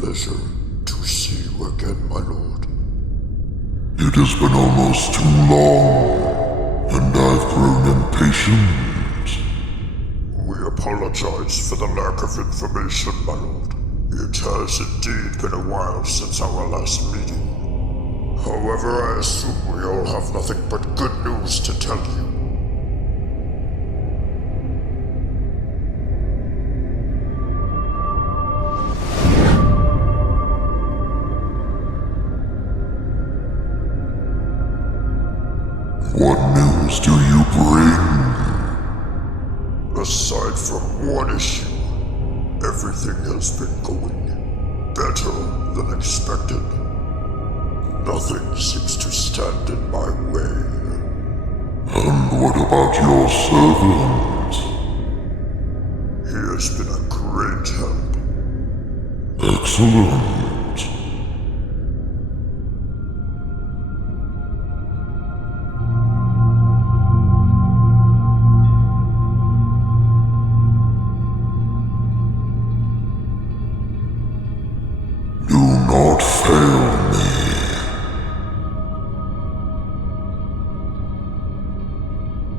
pleasure to see you again, my lord. It has been almost too long, and I've grown impatient. We apologize for the lack of information, my lord. It has indeed been a while since our last meeting. However, I assume we all have nothing but good news to tell you. What news do you bring? Aside from one issue, everything has been going better than expected. Nothing seems to stand in my way. And what about your servant? He has been a great help. Excellent. Do not fail me.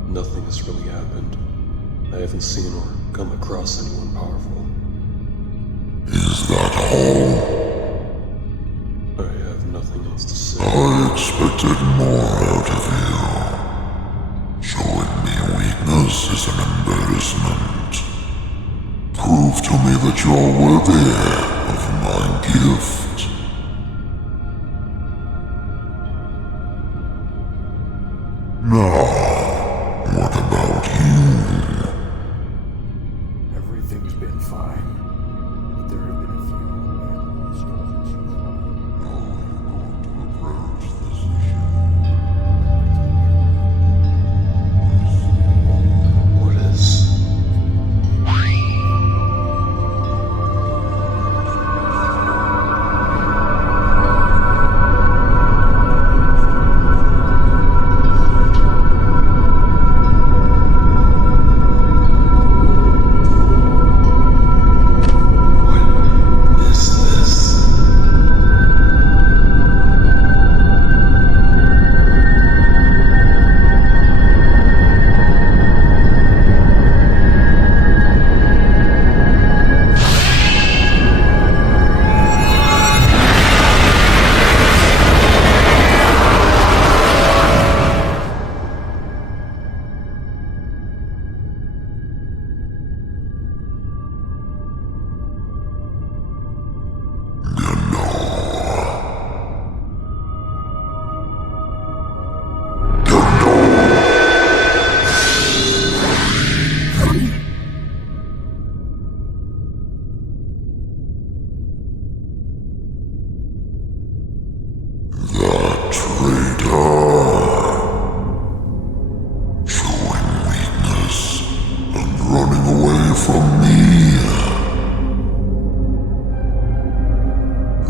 Nothing has really happened. I haven't seen or come across anyone powerful. Is that all? I have nothing else to say. I expected more out of you. Showing me weakness is an embarrassment. Prove to me that you're worthy of my gift. Now, what about you? Everything's been fine, but there have been a few animals causing some trouble. How are you going to approach this issue? What is...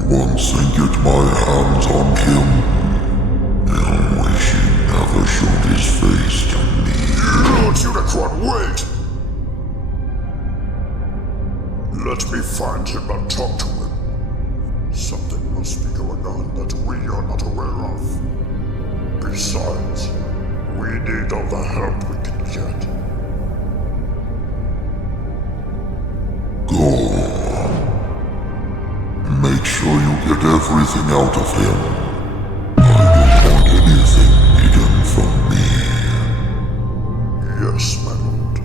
Once I get my hands on him, I wish he never showed his face to me. Lord Unicorn, wait! Let me find him and talk to him. Something must be going on that we are not aware of. Besides, we need all the help we can get. Go. Make sure you get everything out of him. I don't want anything hidden from me. Yes, my lord.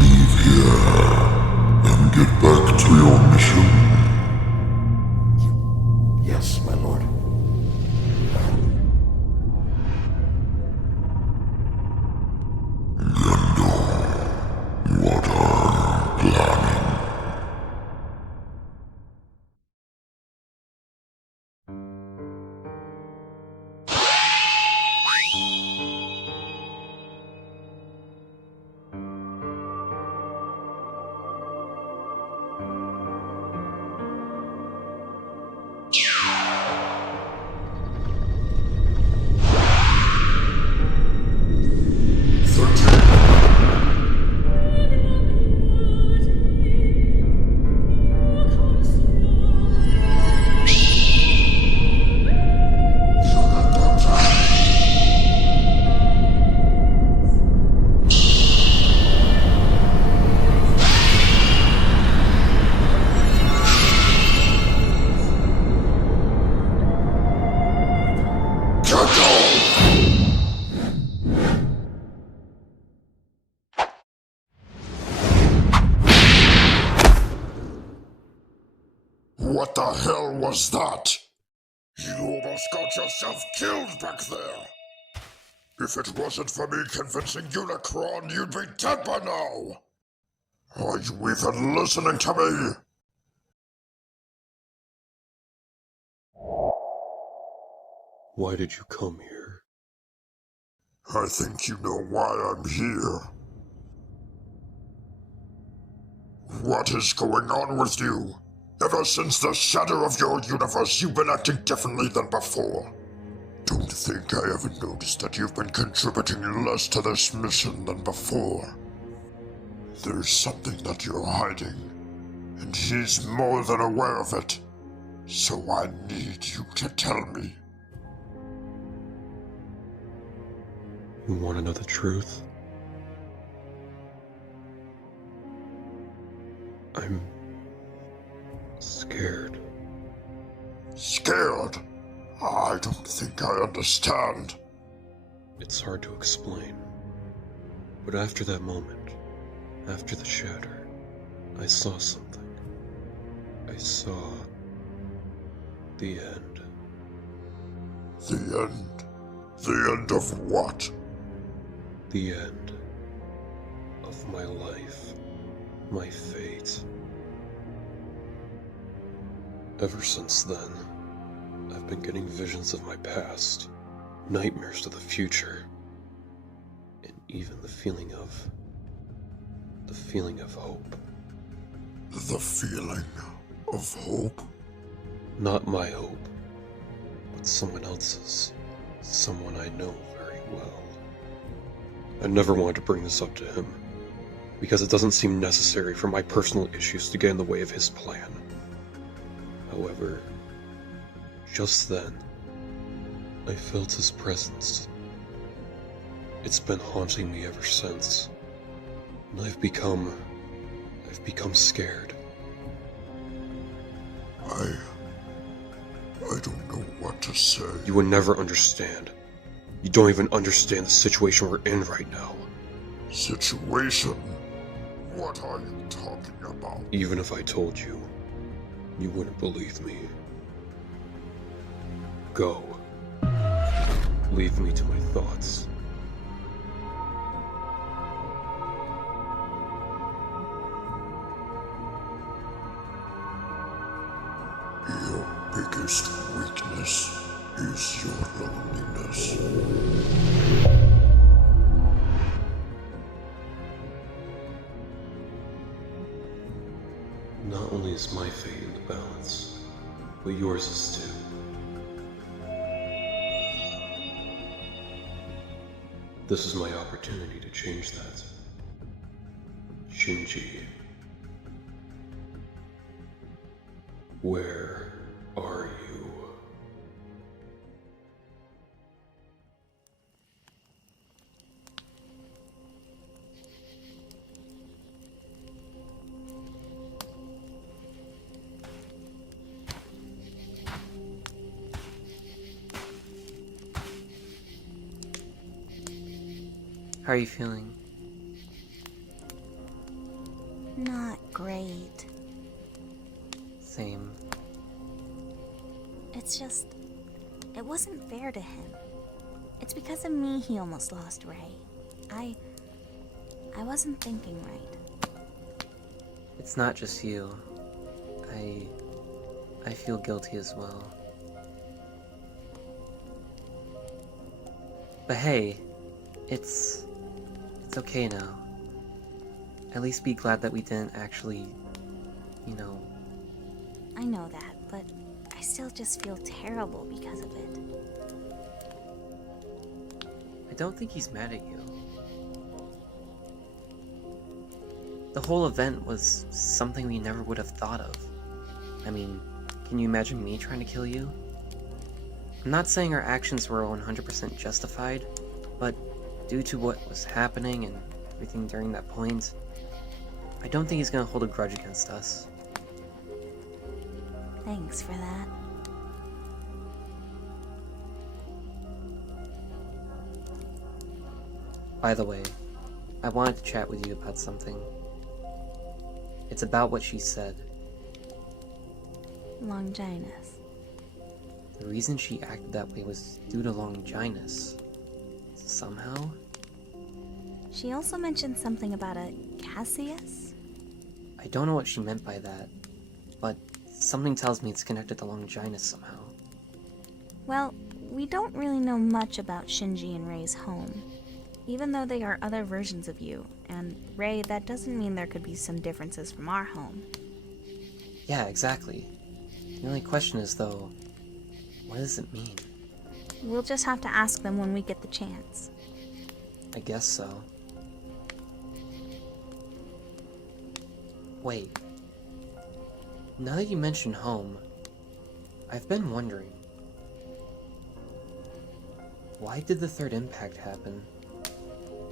Leave here and get back to your mission. Yes, my lord. Gendo, what are you planning? What the hell was that? You almost got yourself killed back there. If it wasn't for me convincing Unicron, you'd be dead by now. Are you even listening to me? Why did you come here? I think you know why I'm here. What is going on with you? Ever since the shadow of your universe, you've been acting differently than before. Don't think I haven't noticed that you've been contributing less to this mission than before. There's something that you're hiding, and he's more than aware of it. So I need you to tell me. You want to know the truth? I'm scared. Scared? I don't think I understand. It's hard to explain. But after that moment, after the shatter, I saw something. I saw the end. The end? The end of what? The end of my life, my fate. Ever since then, I've been getting visions of my past, nightmares of the future, and even the feeling of hope. The feeling of hope? Not my hope, but someone else's, someone I know very well. I never wanted to bring this up to him, because it doesn't seem necessary for my personal issues to get in the way of his plan. However, just then, I felt his presence. It's been haunting me ever since, and I've become scared. I don't know what to say. You would never understand. You don't even understand the situation we're in right now. Situation? What are you talking about? Even if I told you, you wouldn't believe me. Go. Leave me to my thoughts. Your biggest weakness is your loneliness. Not only is my fate in the balance, but yours is too. This is my opportunity to change that. Shinji. Where are you? How are you feeling? Not great. Same. It's just, it wasn't fair to him. It's because of me he almost lost Ray. I wasn't thinking right. It's not just you. I feel guilty as well. But hey, it's okay now. At least be glad that we didn't actually, you know... I know that, but I still just feel terrible because of it. I don't think he's mad at you. The whole event was something we never would have thought of. I mean, can you imagine me trying to kill you? I'm not saying our actions were 100% justified, but due to what was happening and everything during that point, I don't think he's gonna hold a grudge against us. Thanks for that. By the way, I wanted to chat with you about something. It's about what she said. Longinus. The reason she acted that way was due to Longinus. Somehow? She also mentioned something about a Casius? I don't know what she meant by that, but something tells me it's connected to Longinus somehow. Well, we don't really know much about Shinji and Rei's home. Even though they are other versions of you, and Rei, that doesn't mean there could be some differences from our home. Yeah, exactly. The only question is, though, what does it mean? We'll just have to ask them when we get the chance. I guess so. Wait. Now that you mention home, I've been wondering, why did the third impact happen?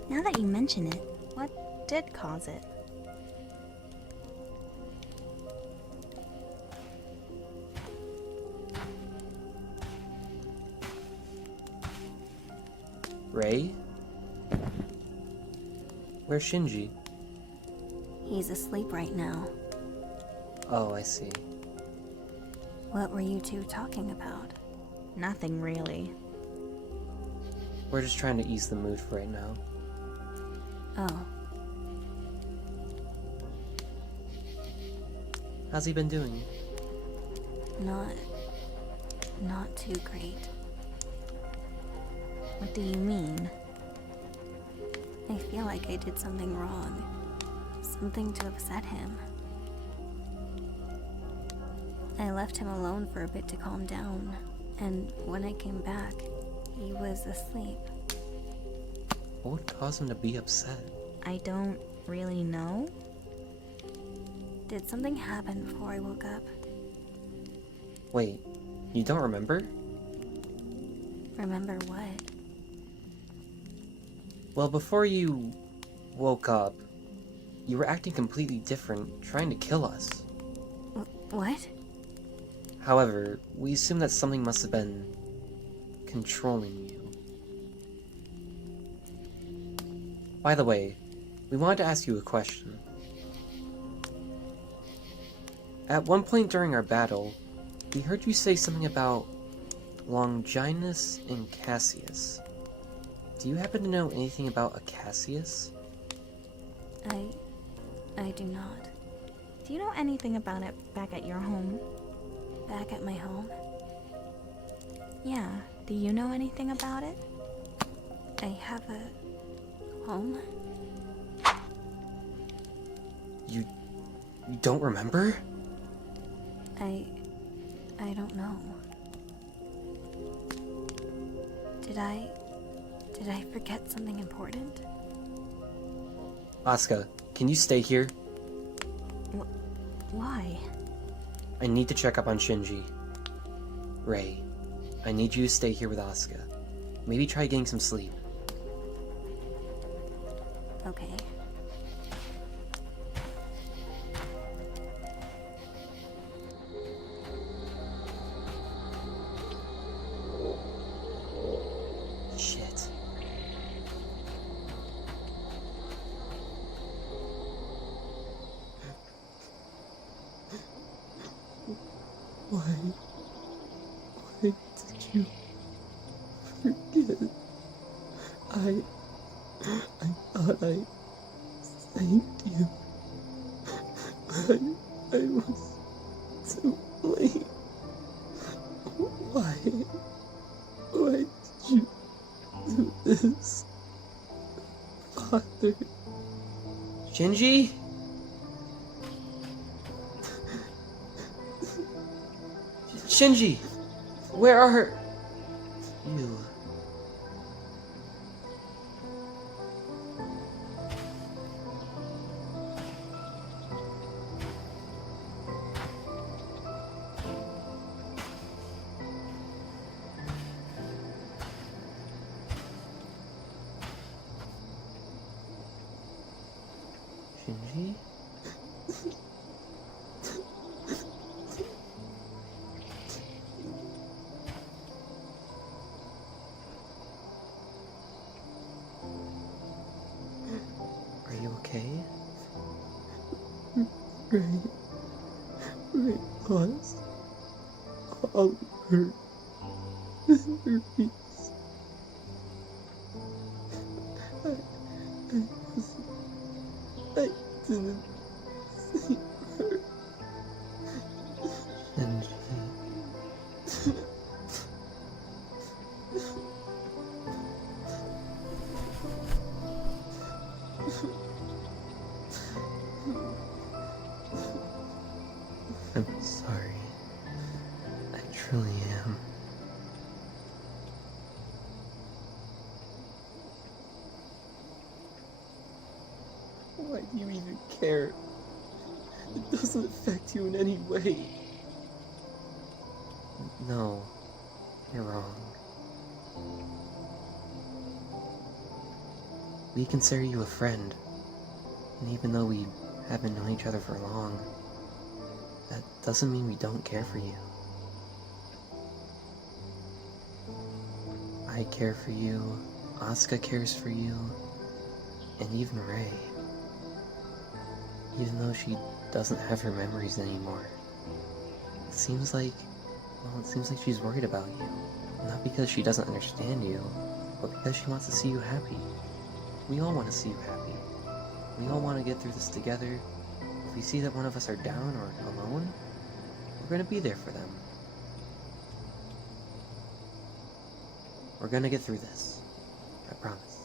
Now that you mention it, what did cause it? Rei? Where's Shinji? He's asleep right now. Oh, I see. What were you two talking about? Nothing really. We're just trying to ease the mood for right now. Oh. How's he been doing? Not too great. What do you mean? I feel like I did something wrong. Something to upset him. I left him alone for a bit to calm down, and when I came back, he was asleep. What would cause him to be upset? I don't really know. Did something happen before I woke up? Wait, you don't remember? Remember what? Well, before you woke up, you were acting completely different, trying to kill us. What? However, we assume that something must have been controlling you. By the way, we wanted to ask you a question. At one point during our battle, we heard you say something about Longinus and Casius. Do you happen to know anything about a Casius? I do not. Do you know anything about it back at your home? Back at my home? Yeah, do you know anything about it? I have a home? You don't remember? I don't know. Did I forget something important? Asuka, can you stay here? Why? I need to check up on Shinji. Rei, I need you to stay here with Asuka. Maybe try getting some sleep. Okay. Shit. Why did you forget? I thought I thanked you. I was too late. Why did you do this? Father. Shinji? Shinji! Where are you? Shinji? Are you okay? Ray was Oliver. I didn't see her. Shinji. I'm sorry. I truly am. Why do you even care? It doesn't affect you in any way. No, you're wrong. We consider you a friend, and even though we haven't known each other for long, that doesn't mean we don't care for you. I care for you, Asuka cares for you, and even Rei. Even though she doesn't have her memories anymore. It seems like she's worried about you. Not because she doesn't understand you, but because she wants to see you happy. We all want to see you happy. We all want to get through this together. If we see that one of us are down or alone, we're going to be there for them. We're going to get through this. I promise.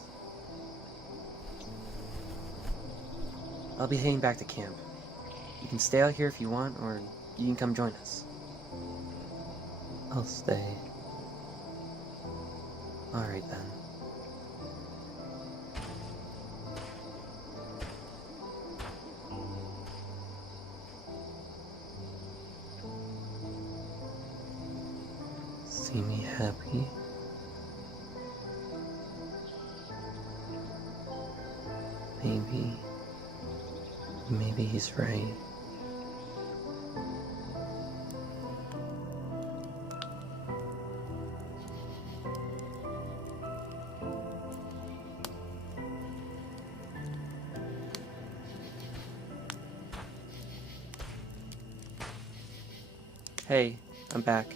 I'll be heading back to camp. You can stay out here if you want, or you can come join us. I'll stay. Alright then. See me happy? Maybe he's right. Hey, I'm back.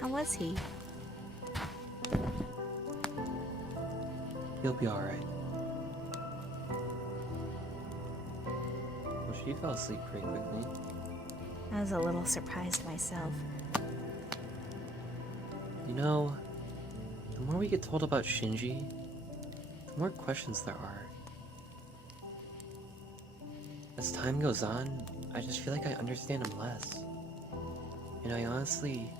How was he? He'll be alright. Well, she fell asleep pretty quickly. I was a little surprised myself. You know, the more we get told about Shinji, the more questions there are. As time goes on, I just feel like I understand him less. And I honestly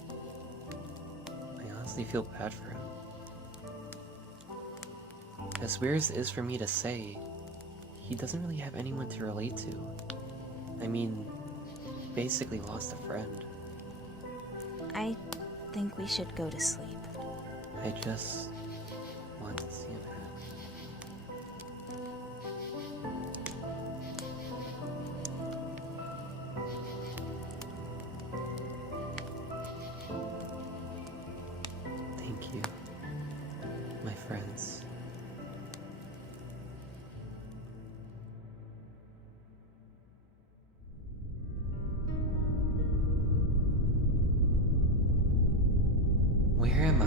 feel bad for him. As weird as it is for me to say, he doesn't really have anyone to relate to. I mean, basically lost a friend. I think we should go to sleep. I just want to see him happy. Thank you, my friends. Where am I?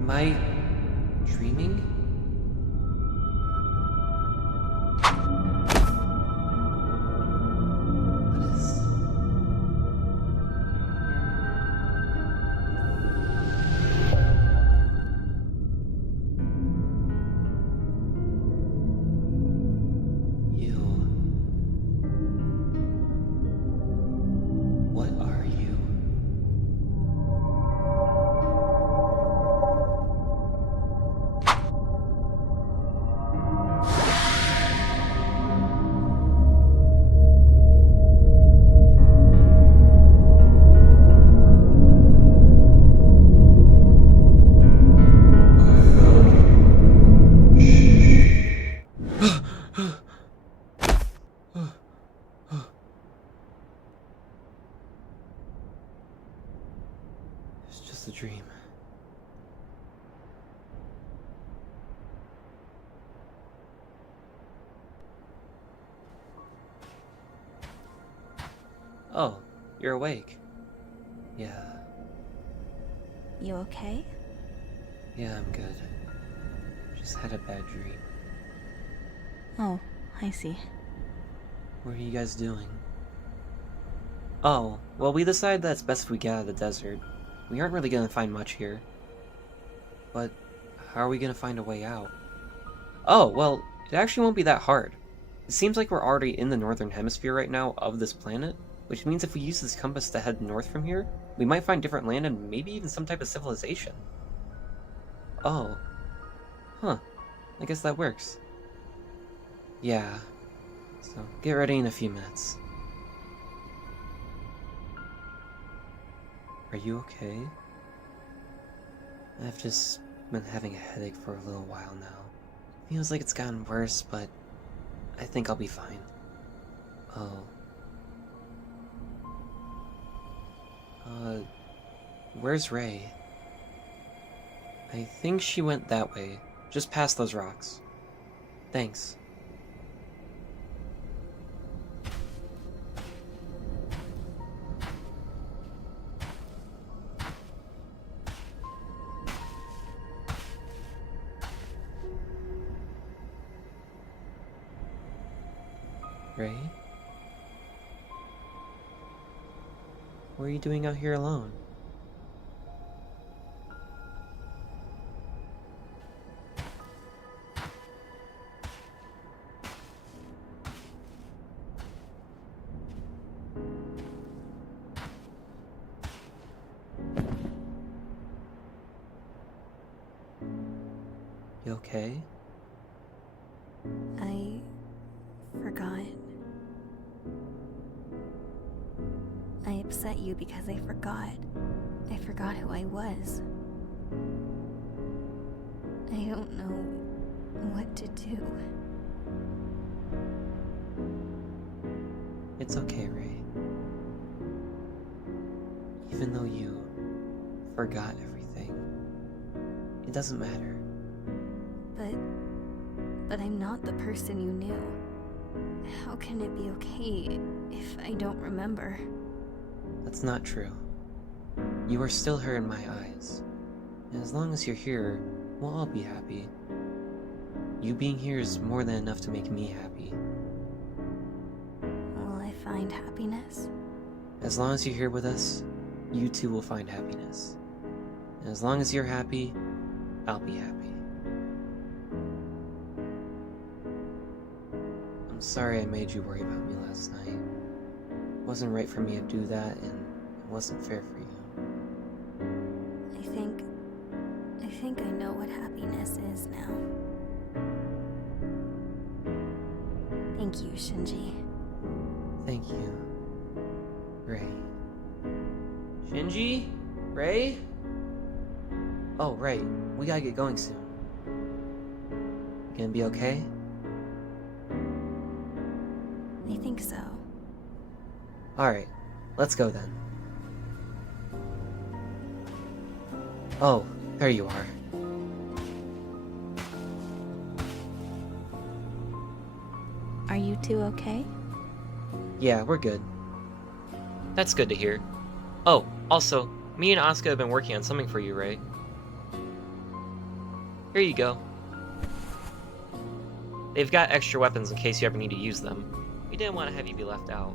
Am I dreaming? What is... You... What are you? Oh, you're awake. Yeah. You okay? Yeah, I'm good. Just had a bad dream. Oh, I see. What are you guys doing? Oh, well, we decided that it's best if we get out of the desert. We aren't really gonna find much here. But how are we gonna find a way out? Oh, well, it actually won't be that hard. It seems like we're already in the northern hemisphere right now of this planet, which means if we use this compass to head north from here, we might find different land and maybe even some type of civilization. Oh. Huh. I guess that works. Yeah. So, get ready in a few minutes. Are you okay? I've just been having a headache for a little while now. Feels like it's gotten worse, but I think I'll be fine. Oh. Where's Ray? I think she went that way, just past those rocks. Thanks. Ray? What are you doing out here alone? You okay? I forgot. I upset you because I forgot. I forgot who I was. I don't know what to do. It's okay, Ray. Even though you forgot everything, it doesn't matter. But I'm not the person you knew. How can it be okay if I don't remember? That's not true. You are still her in my eyes. And as long as you're here, we'll all be happy. You being here is more than enough to make me happy. Will I find happiness? As long as you're here with us, you too will find happiness. And as long as you're happy, I'll be happy. I'm sorry I made you worry about me last night. It wasn't right for me to do that, and it wasn't fair for you. I think I know what happiness is now. Thank you, Shinji. Thank you, Ray. Shinji? Ray? Oh, Ray, we gotta get going soon. You gonna be okay? I think so. Alright, let's go then. Oh, there you are. Are you two okay? Yeah, we're good. That's good to hear. Oh, also, me and Asuka have been working on something for you, Ray. Here you go. They've got extra weapons in case you ever need to use them. We didn't want to have you be left out.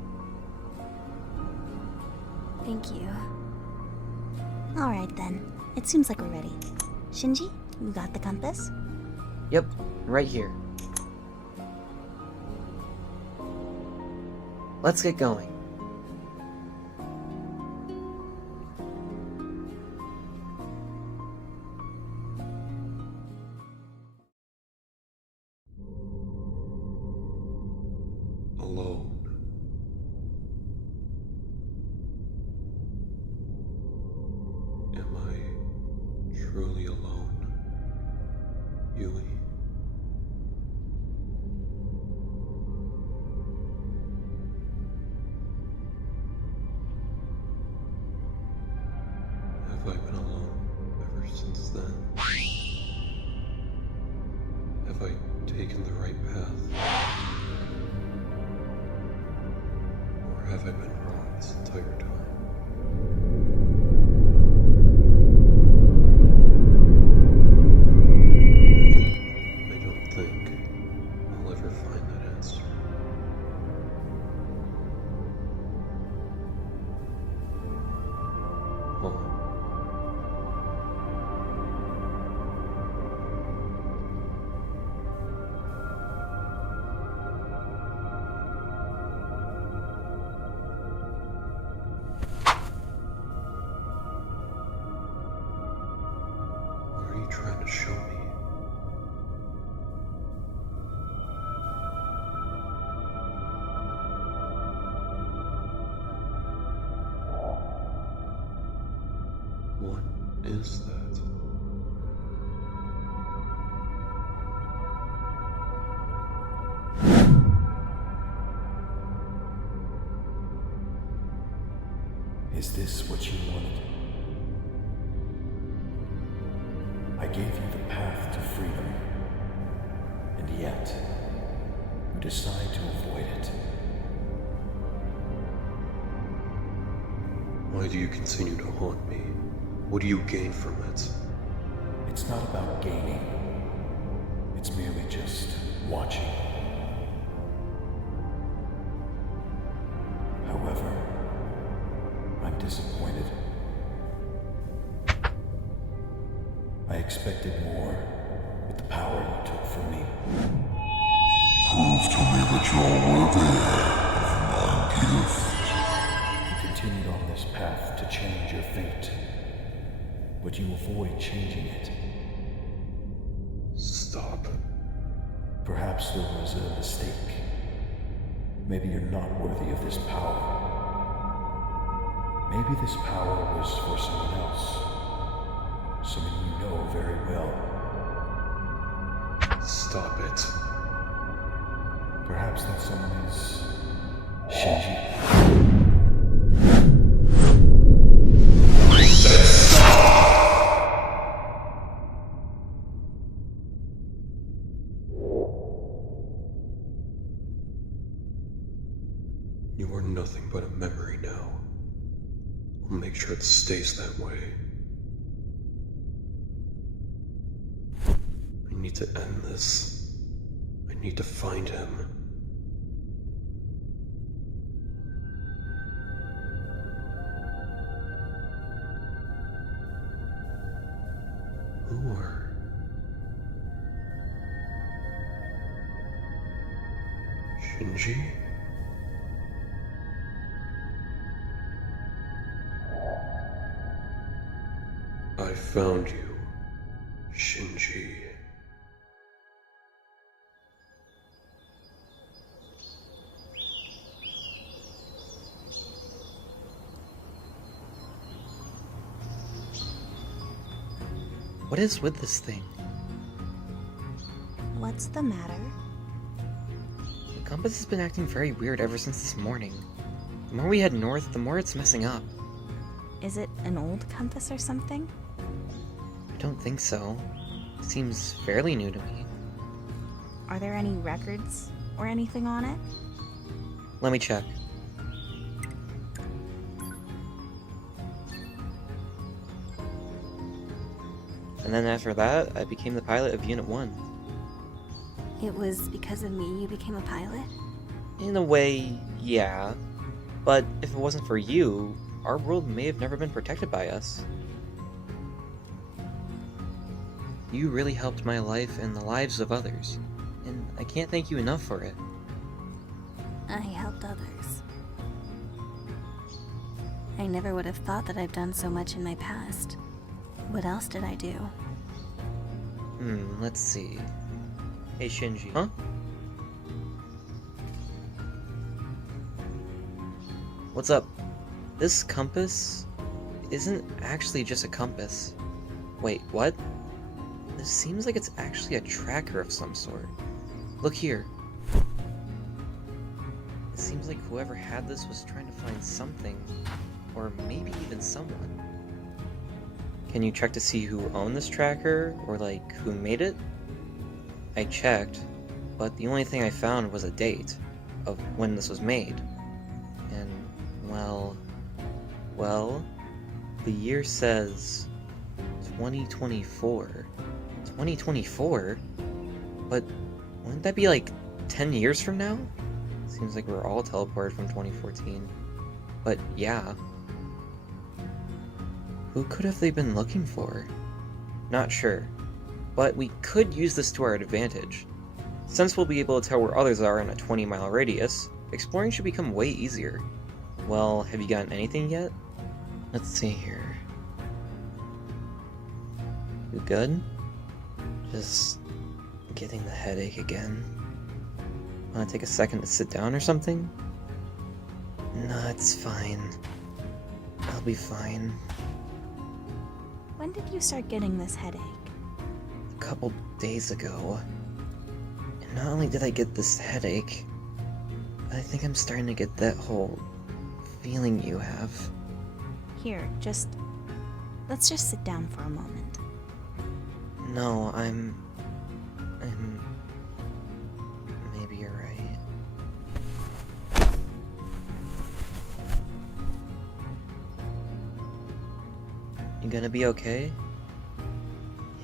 Thank you. Alright then. It seems like we're ready. Shinji, you got the compass? Yep, right here. Let's get going. Alone. Am I truly alone, Yui? Have I been alone ever since then? Have I taken the right path? Or have I been wrong this entire time? I don't think I'll ever find that answer. Huh? What are you trying to show me? What is that? Is this what you wanted? I gave you the path to freedom, and yet you decide to avoid it. Why do you continue to haunt me? What do you gain from it? It's not about gaining. It's merely just watching. However, I'm disappointed. I expected more with the power you took from me. Prove to me that you're worthy of my gift. You continued on this path to change your fate, but you avoid changing it. Stop. Perhaps there was a mistake. Maybe you're not worthy of this power. Maybe this power was for someone else. Someone you know very well. Stop it. Perhaps that someone is Shinji. You are nothing but a memory now. I'll make sure it stays that way. I need to end this. I need to find him. Who are... Shinji? I found you, Shinji. What is with this thing? What's the matter? The compass has been acting very weird ever since this morning. The more we head north, the more it's messing up. Is it an old compass or something? I don't think so. It seems fairly new to me. Are there any records or anything on it? Let me check. And then after that, I became the pilot of Unit 1. It was because of me you became a pilot? In a way, yeah. But if it wasn't for you, our world may have never been protected by us. You really helped my life and the lives of others, and I can't thank you enough for it. I helped others. I never would have thought that I've done so much in my past. What else did I do? Let's see. Hey Shinji. Huh? What's up? This compass isn't actually just a compass. Wait, what? This seems like it's actually a tracker of some sort. Look here. It seems like whoever had this was trying to find something, or maybe even someone. Can you check to see who owned this tracker, or like, who made it? I checked, but the only thing I found was a date of when this was made. And Well, the year says 2024. 2024? But wouldn't that be like 10 years from now? Seems like we're all teleported from 2014. But yeah. Who could have they been looking for? Not sure. But we could use this to our advantage. Since we'll be able to tell where others are in a 20-mile radius, exploring should become way easier. Well, have you gotten anything yet? Let's see here. You good? Just getting the headache again. Wanna take a second to sit down or something? No, it's fine. I'll be fine. When did you start getting this headache? A couple days ago. And not only did I get this headache, but I think I'm starting to get that whole feeling you have. Here, let's just sit down for a moment. No, maybe you're right. You gonna be okay?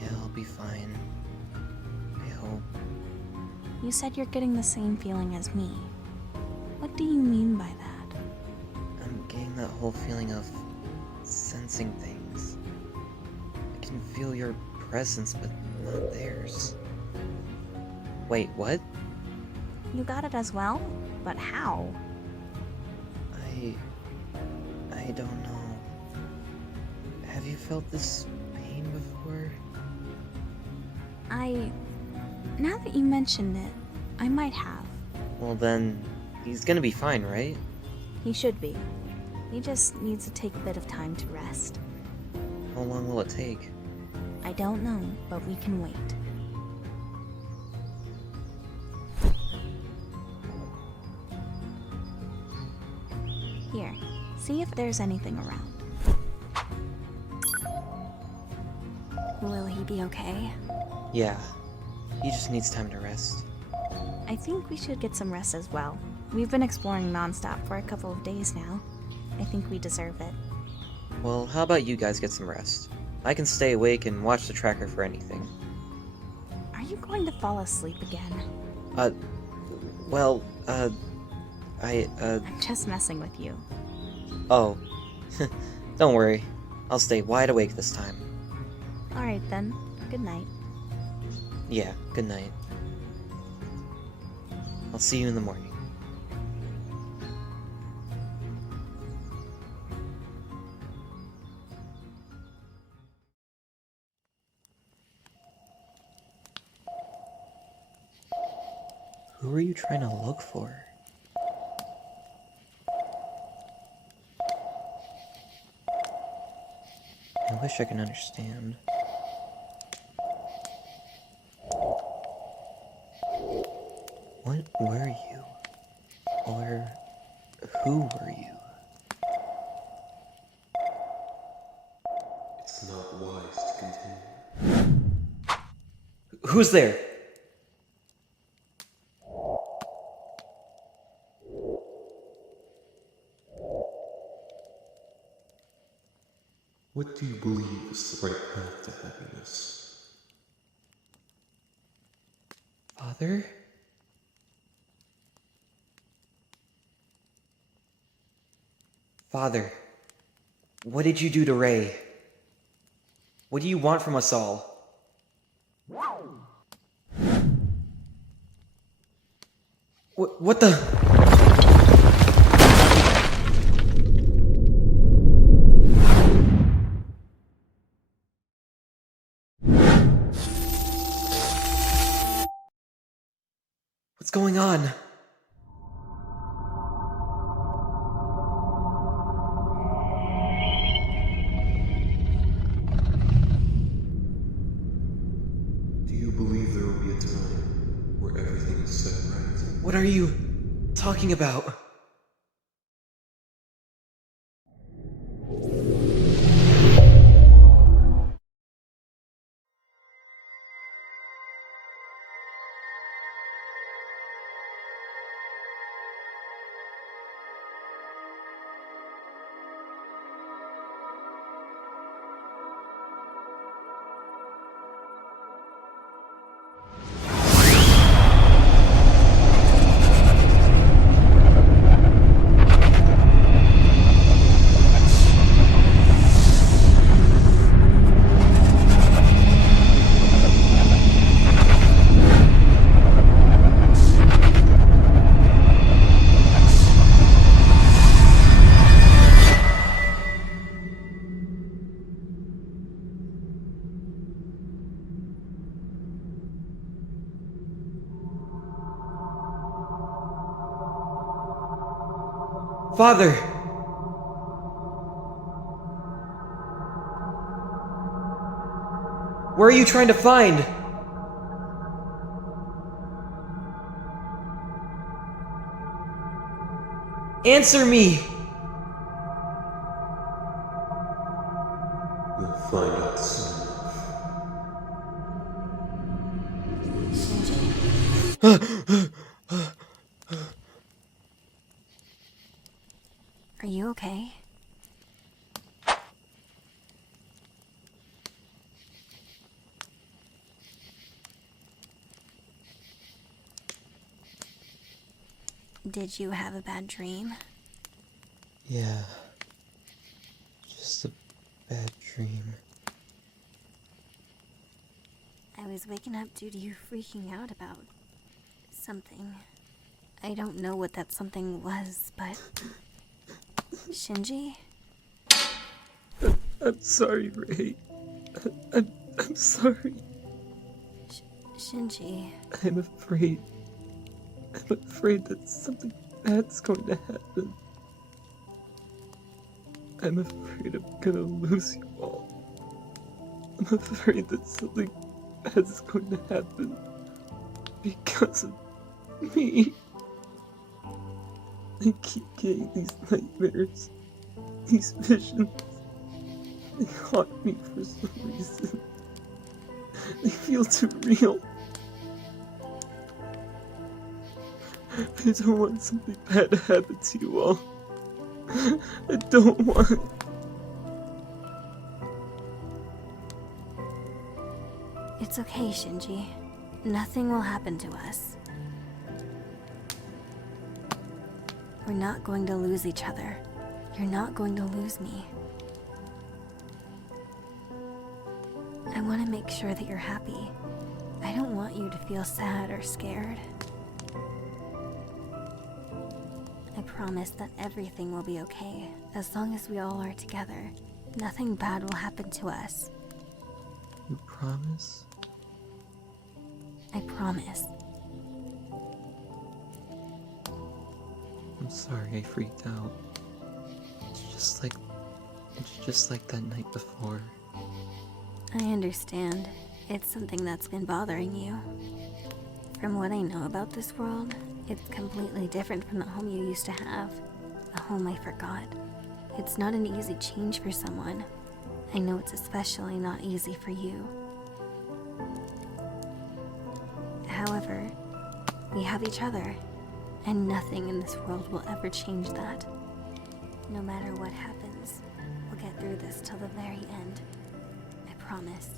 Yeah, I'll be fine. I hope. You said you're getting the same feeling as me. What do you mean by that? I'm getting that whole feeling of sensing things. I can feel your presence, but not theirs. Wait, what? You got it as well? But how? I don't know. Have you felt this pain before? Now that you mention it, I might have. Well then, he's gonna be fine, right? He should be. He just needs to take a bit of time to rest. How long will it take? I don't know, but we can wait. Here, see if there's anything around. Will he be okay? Yeah, he just needs time to rest. I think we should get some rest as well. We've been exploring nonstop for a couple of days now. I think we deserve it. Well, how about you guys get some rest? I can stay awake and watch the tracker for anything. Are you going to fall asleep again? I'm just messing with you. Oh. Don't worry. I'll stay wide awake this time. Alright then. Good night. Yeah, good night. I'll see you in the morning. Who are you trying to look for? I wish I could understand. What were you? Or who were you? It's not wise to continue. Who's there? What do you believe is the right path to happiness? Father? Father, what did you do to Ray? What do you want from us all? What the? What's going on? Do you believe there will be a time where everything is set right? What are you talking about? Father! Where are you trying to find? Answer me! You'll find out soon. Are you okay? Did you have a bad dream? Yeah. Just a bad dream. I was waking up due to you freaking out about something. I don't know what that something was, but... Shinji? I'm sorry, Ray. I'm sorry. Shinji... I'm afraid. I'm afraid that something bad's going to happen. I'm afraid I'm gonna lose you all. I'm afraid that something bad's going to happen because of me. I keep getting these nightmares, these visions. They haunt me for some reason. They feel too real. I don't want something bad to happen to you all. I don't want... It's okay, Shinji. Nothing will happen to us. We're not going to lose each other. You're not going to lose me. I want to make sure that you're happy. I don't want you to feel sad or scared. I promise that everything will be okay. As long as we all are together, nothing bad will happen to us. You promise? I promise. I'm sorry I freaked out. It's just like that night before. I understand. It's something that's been bothering you. From what I know about this world, it's completely different from the home you used to have. The home I forgot. It's not an easy change for someone. I know it's especially not easy for you. However, we have each other, and nothing in this world will ever change that. No matter what happens, we'll get through this till the very end. I promise.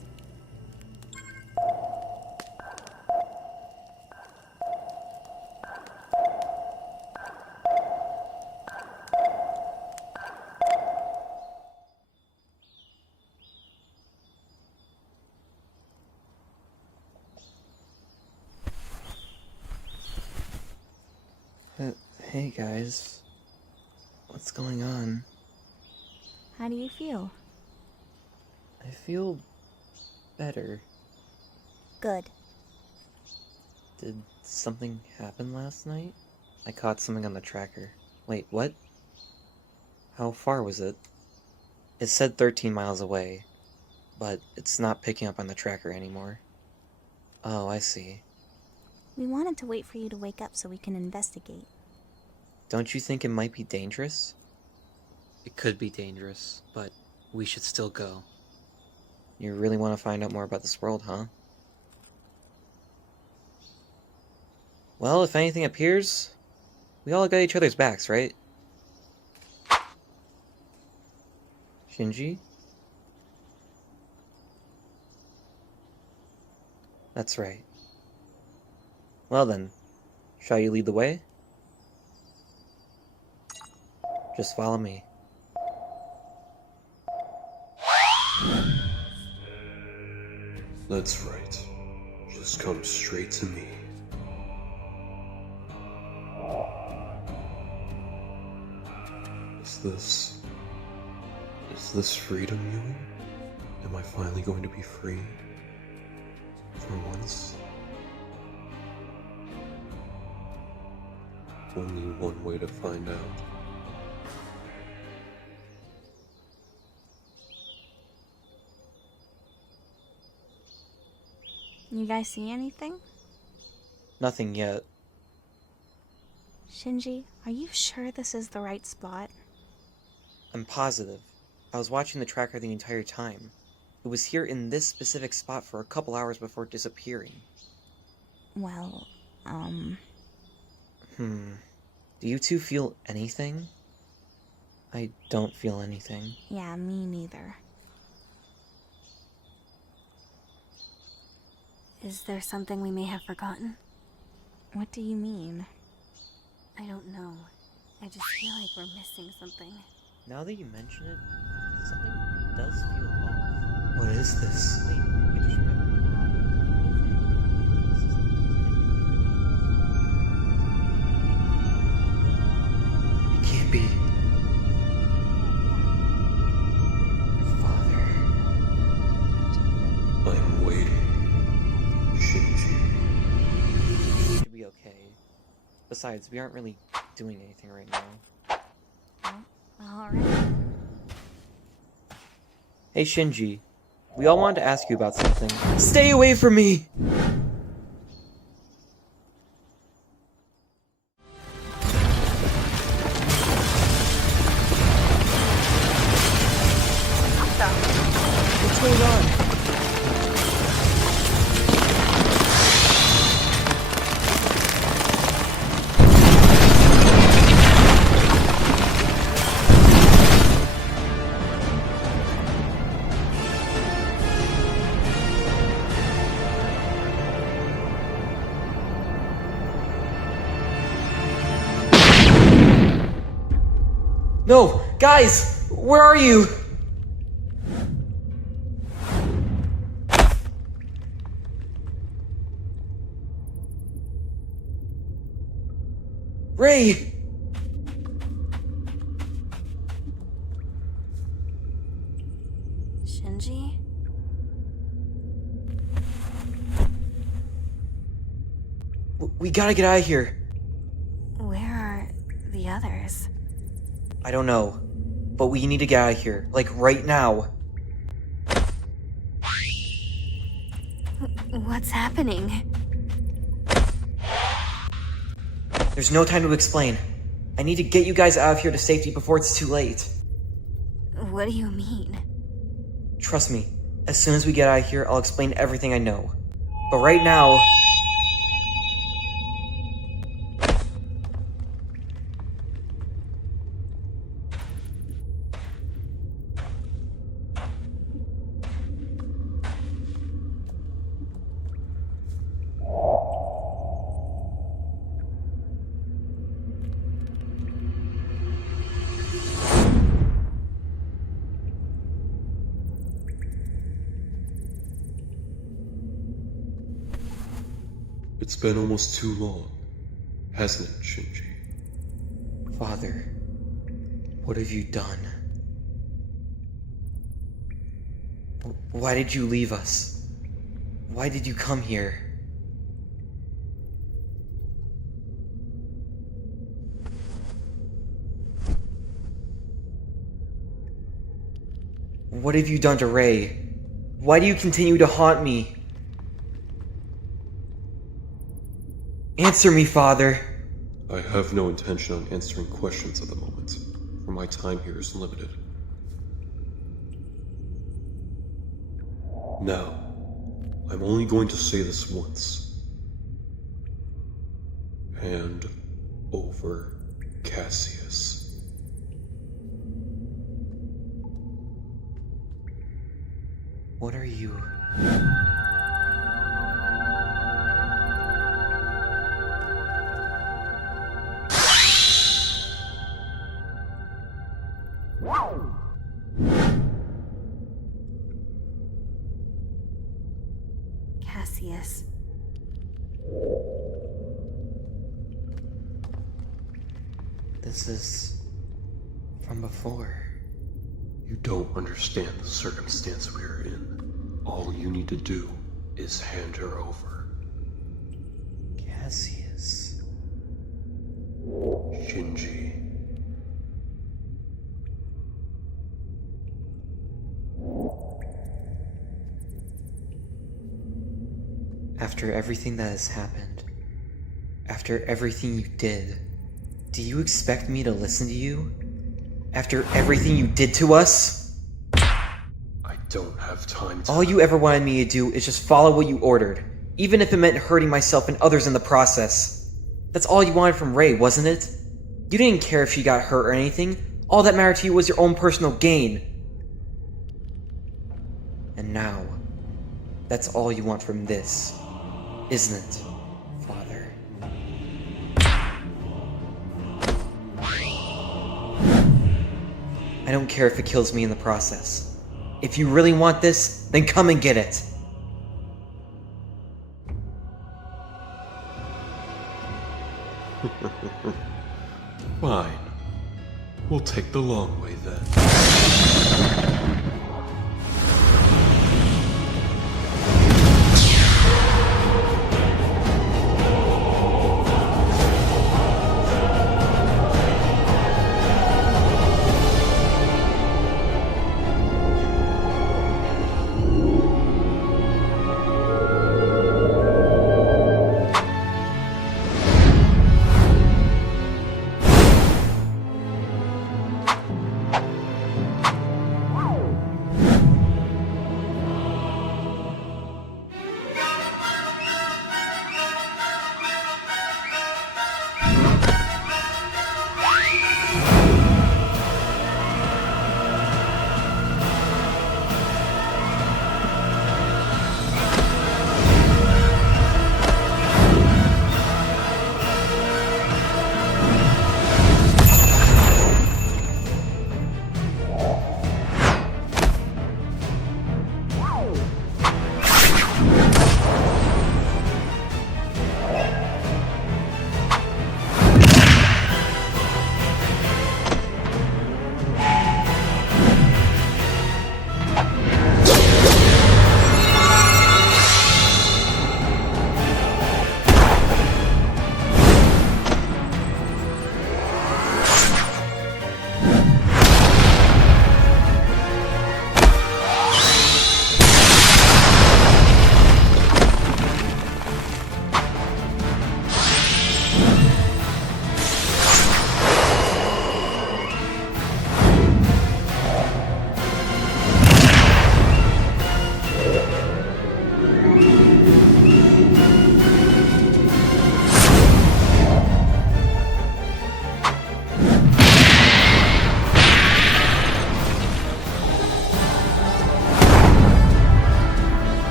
Hey guys. What's going on? How do you feel? I feel better. Good. Did something happen last night? I caught something on the tracker. Wait, what? How far was it? It said 13 miles away, but it's not picking up on the tracker anymore. Oh, I see. We wanted to wait for you to wake up so we can investigate. Don't you think it might be dangerous? It could be dangerous, but we should still go. You really want to find out more about this world, huh? Well, if anything appears, we all got each other's backs, right? Shinji? That's right. Well then, shall you lead the way? Just follow me. That's right. Just come straight to me. Is this freedom, Yui? Am I finally going to be free? For once? Only one way to find out. You guys see anything? Nothing yet. Shinji, are you sure this is the right spot? I'm positive. I was watching the tracker the entire time. It was here in this specific spot for a couple hours before disappearing. Well, Do you two feel anything? I don't feel anything. Yeah, me neither. Is there something we may have forgotten? What do you mean? I don't know. I just feel like we're missing something. Now that you mention it, something does feel off. What is this? Wait, I just remembered. This isn't technically It can't be. Father. I'm waiting, Shinji. You should be okay. Besides, we aren't really doing anything right now. Alright. Hey Shinji, we all wanted to ask you about something. Stay away from me! What's going on? No! Guys! Where are you? Ray! Shinji? We gotta get out of here. Where are the others? I don't know, but we need to get out of here, like right now. What's happening? There's no time to explain. I need to get you guys out of here to safety before it's too late. What do you mean? Trust me, as soon as we get out of here, I'll explain everything I know. But right now... It's been almost too long, hasn't it, Shinji? Father, what have you done? Why did you leave us? Why did you come here? What have you done to Ray? Why do you continue to haunt me? Answer me, Father! I have no intention on answering questions at the moment, for my time here is limited. Now, I'm only going to say this once. Hand over Casius. What are you... Casius. This is... from before. You don't understand the circumstance we are in. All you need to do is hand her over. Casius... Shinji. After everything that has happened, after everything you did, do you expect me to listen to you? After everything you did to us? I don't have time to... All you ever wanted me to do is just follow what you ordered, even if it meant hurting myself and others in the process. That's all you wanted from Ray, wasn't it? You didn't care if she got hurt or anything. All that mattered to you was your own personal gain. And now, that's all you want from this, isn't it, Father? I don't care if it kills me in the process. If you really want this, then come and get it. Fine. We'll take the long way then.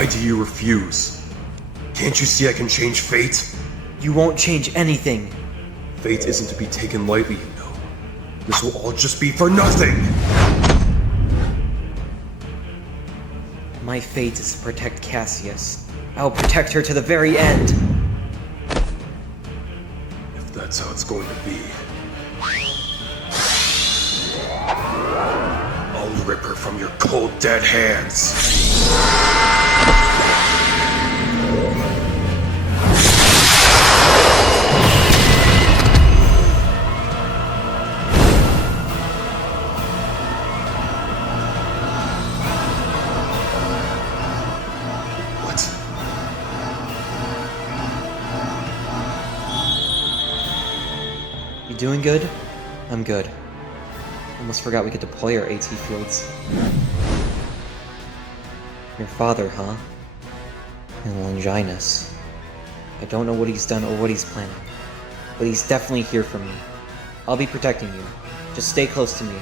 Why do you refuse? Can't you see I can change fate? You won't change anything. Fate isn't to be taken lightly, you know. This will all just be for nothing! My fate is to protect Casius. I will protect her to the very end. If that's how it's going to be, I'll rip her from your cold, dead hands. Doing good? I'm good. Almost forgot we could deploy our AT fields. Your father, huh? And Longinus. I don't know what he's done or what he's planning, but he's definitely here for me. I'll be protecting you. Just stay close to me.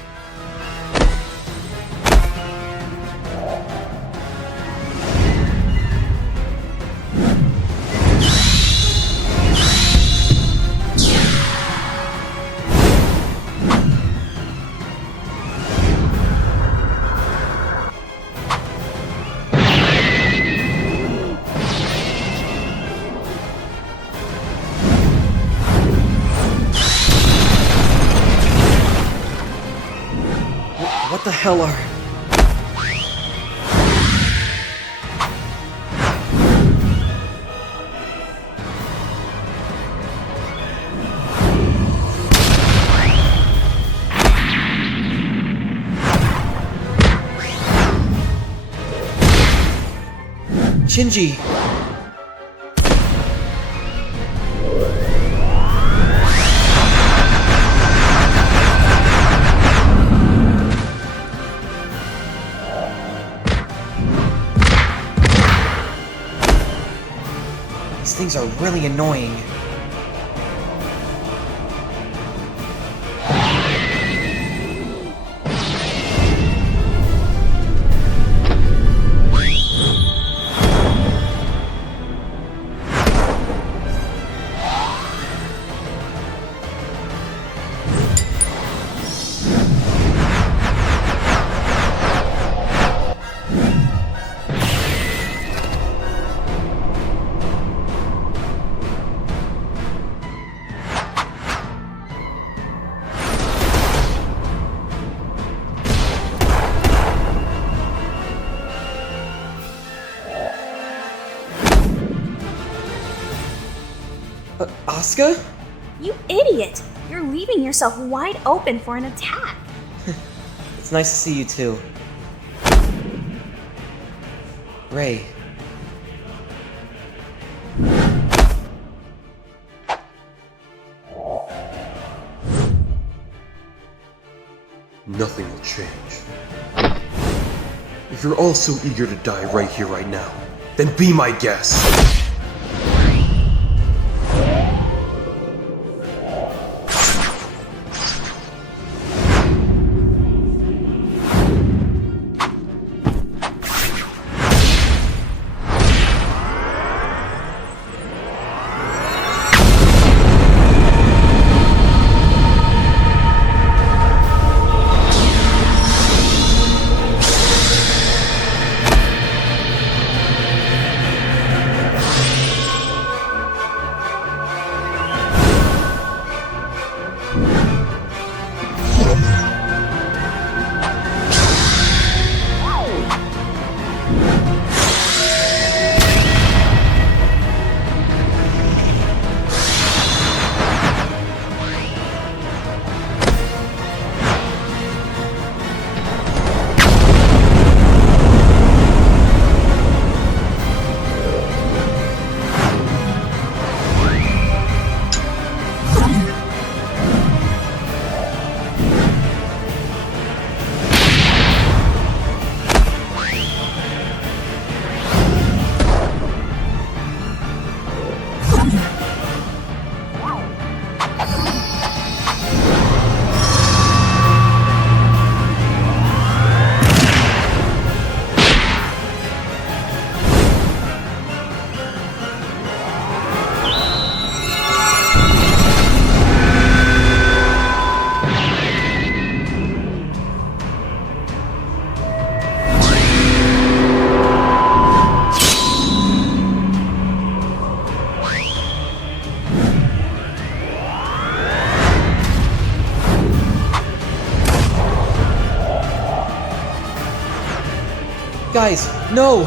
What the hell are... Shinji! These things are really annoying. Asuka? You idiot! You're leaving yourself wide open for an attack. It's nice to see you too. Ray. Nothing will change. If you're all so eager to die right here, right now, then be my guest! Guys, no!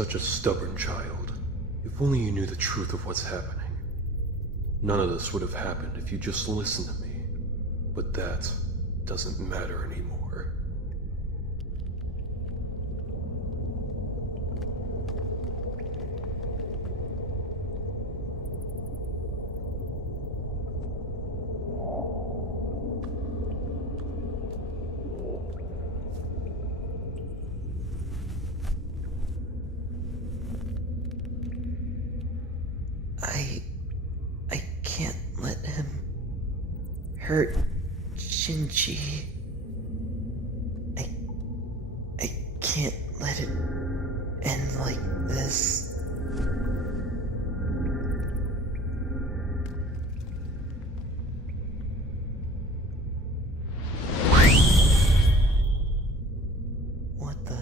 Such a stubborn child. If only you knew the truth of what's happening. None of this would have happened if you just listened to me. But that doesn't matter anymore. I can't let him hurt Shinji. I can't let it end like this. What the?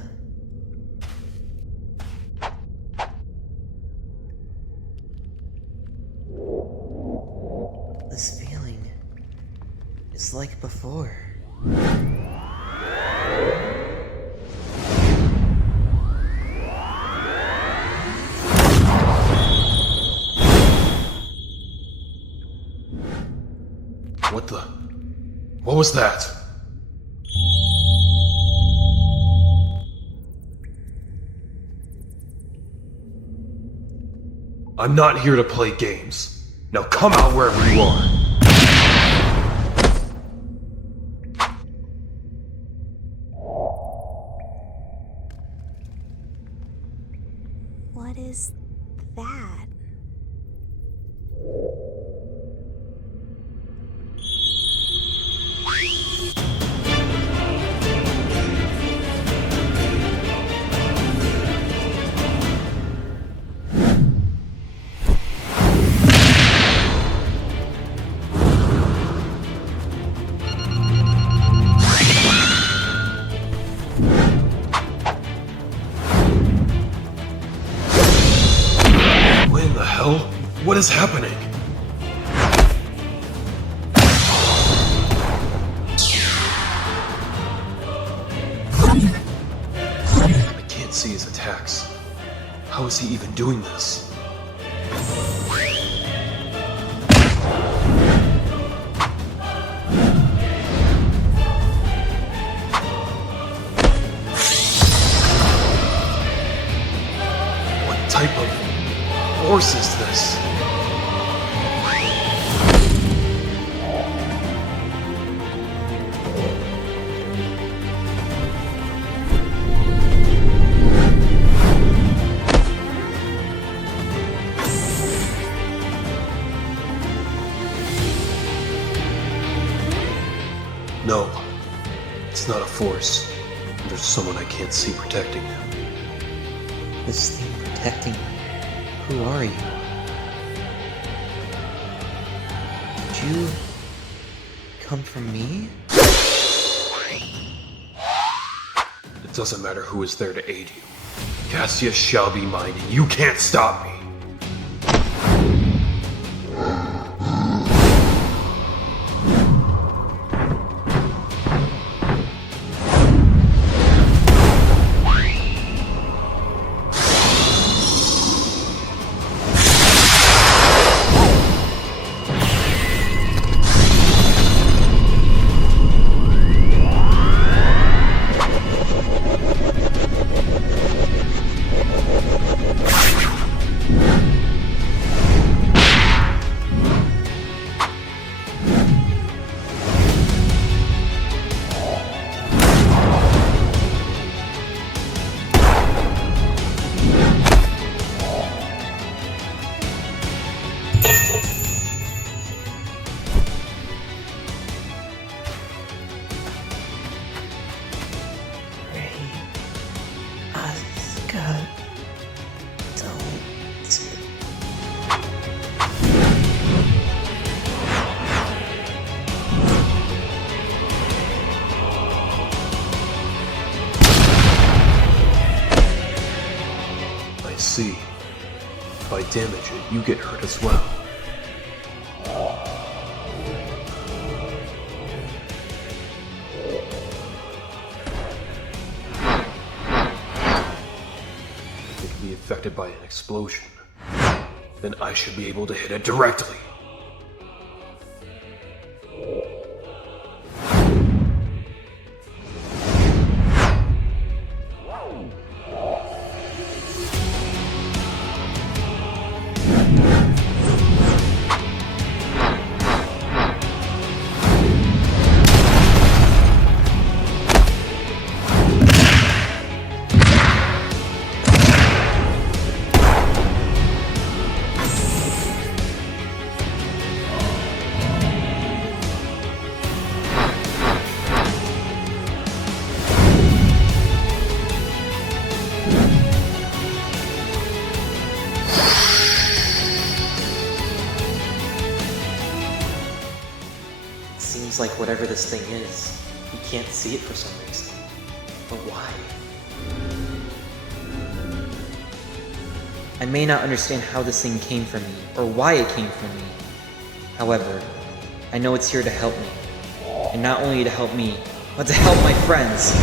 This feeling is like before. What was that? I'm not here to play games. Now come out wherever you are. What is that? What is happening? I can't see his attacks. How is he even doing this? What type of force is this? No, it's not a force. There's someone I can't see protecting him. This thing protecting me. Who are you? Did you come from me? It doesn't matter who is there to aid you. Casius shall be mine, and you can't stop me. See, if I damage it, you get hurt as well. It to be affected by an explosion, then I should be able to hit it directly. Seems like whatever this thing is, he can't see it for some reason. But why? I may not understand how this thing came from me, or why it came from me. However, I know it's here to help me. And not only to help me, but to help my friends.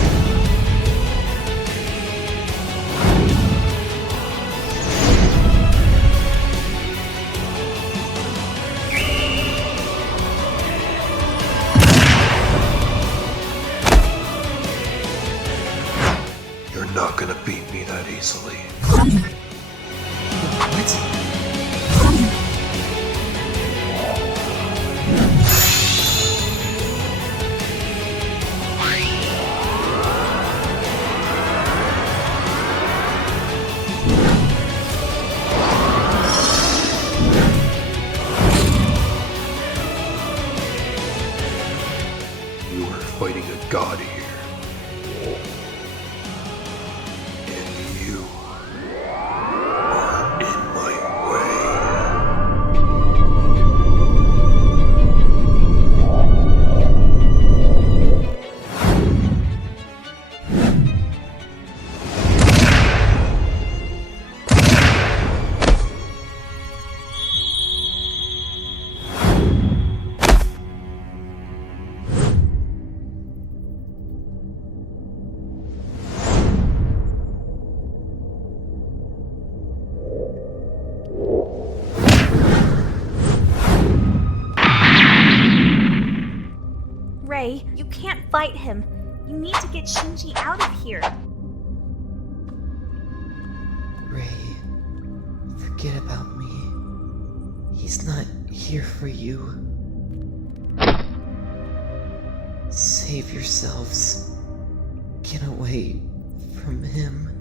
You're not gonna beat me that easily. You are fighting a god here. And you are in my Ray, you can't fight him. You need to get Shinji out of here. Ray, forget about me. He's not here for you. Save yourselves. Get away from him.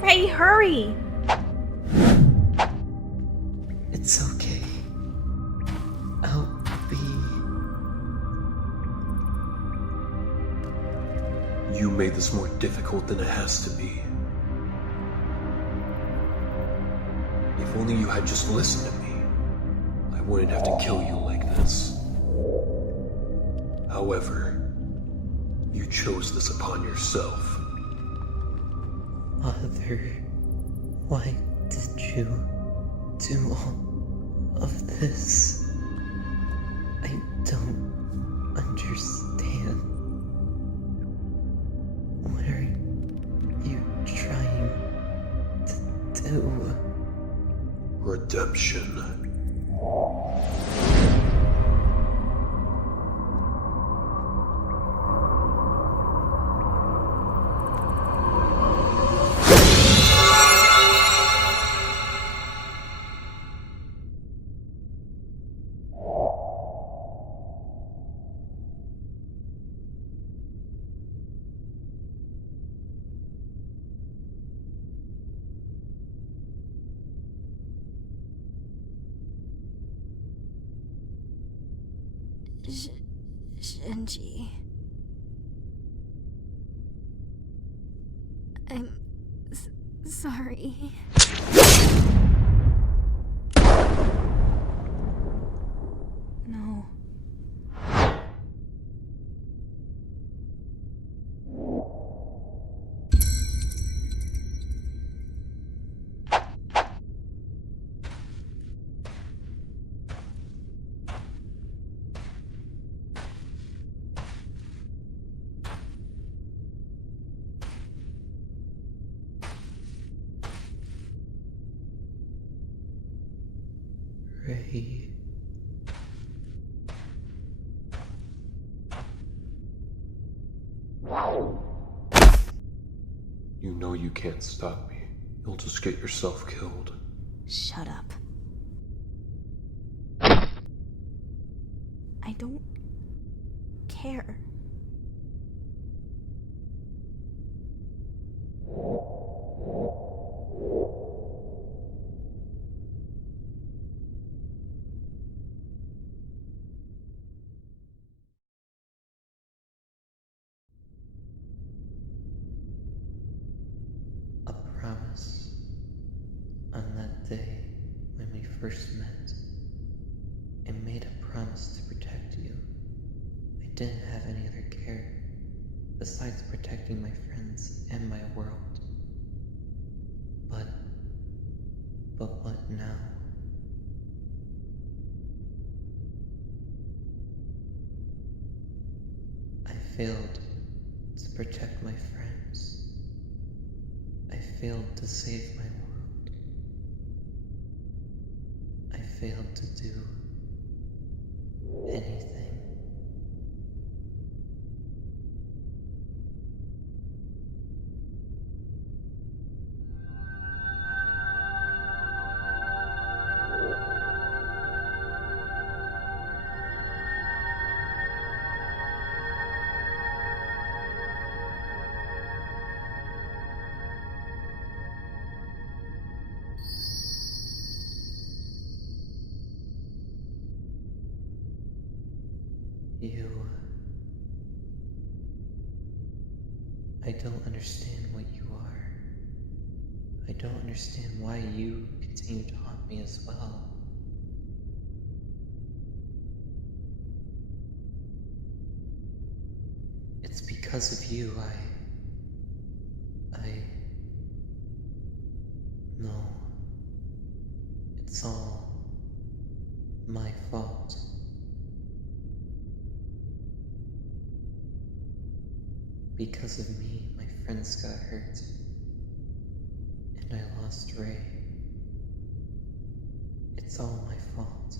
Ray, hurry! It's okay. I'll be... You made this more difficult than it has to be. If only you had just listened to me, I wouldn't have to kill you like this. However, you chose this upon yourself. Father, why did you do all of this? I don't understand. What are you trying to do? Redemption. Shinji. I'm sorry. No. Ray. You know you can't stop me. You'll just get yourself killed. Shut up. I don't care. A promise. On that day when we first met, I made a promise to protect you. I didn't have any other care besides protecting my friends and my world. But what now? I failed to protect my friends. I failed to save my world. I failed to do anything. I don't understand what you are. I don't understand why you continue to haunt me as well. It's because of you No. It's all my fault. Because of me, my friends got hurt. And I lost Ray. It's all my fault.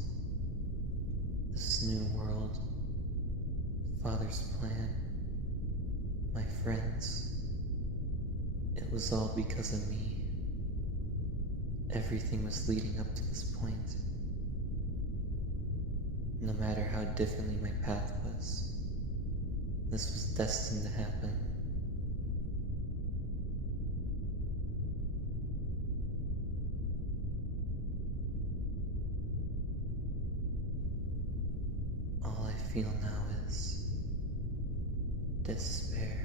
This new world, Father's plan, my friends. It was all because of me. Everything was leading up to this point. No matter how differently my path was, this was destined to happen. All I feel now is despair.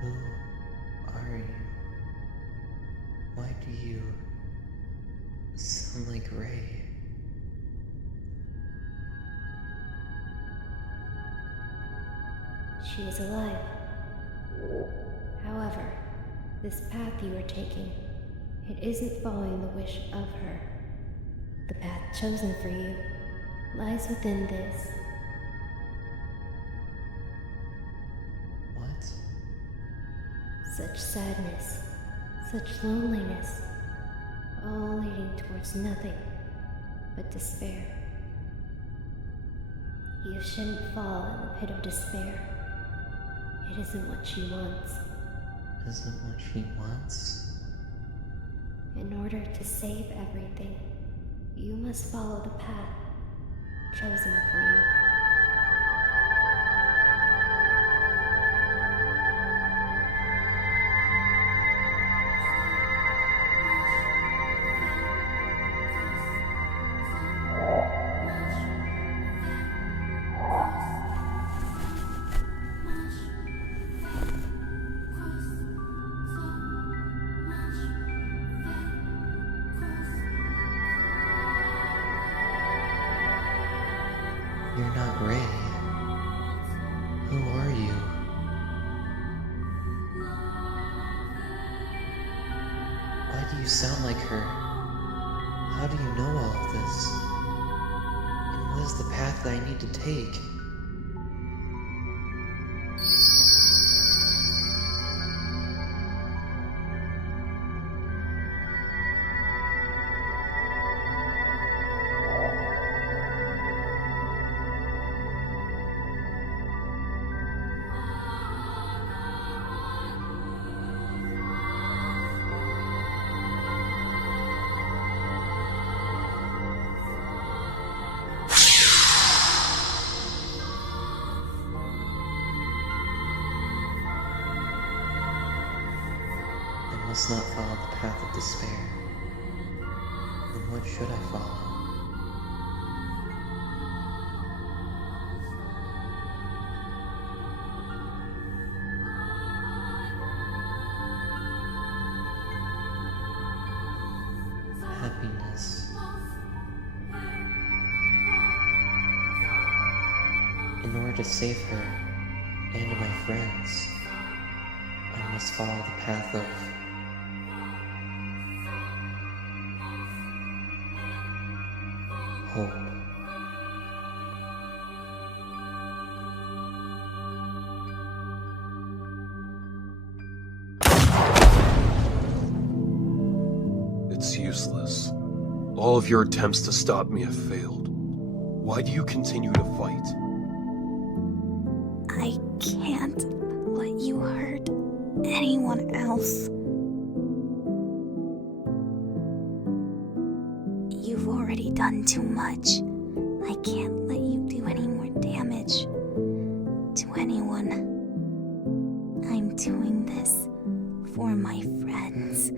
Who are you? Why do you sound like Ray? She is alive. However, this path you are taking, it isn't following the wish of her. The path chosen for you lies within this. What? Such sadness, such loneliness, all leading towards nothing but despair. You shouldn't fall in the pit of despair. It isn't what she wants. Isn't what she wants? In order to save everything, you must follow the path chosen for you. You're not Ray. Who are you? Why do you sound like her? How do you know all of this? And what is the path that I need to take? I must not follow the path of despair. Then what should I follow? Happiness. In order to save her and my friends, I must follow the path of hope. It's useless. All of your attempts to stop me have failed. Why do you continue to fight? I can't let you hurt anyone else. You've already done too much. I can't let you do any more damage to anyone. I'm doing this for my friends.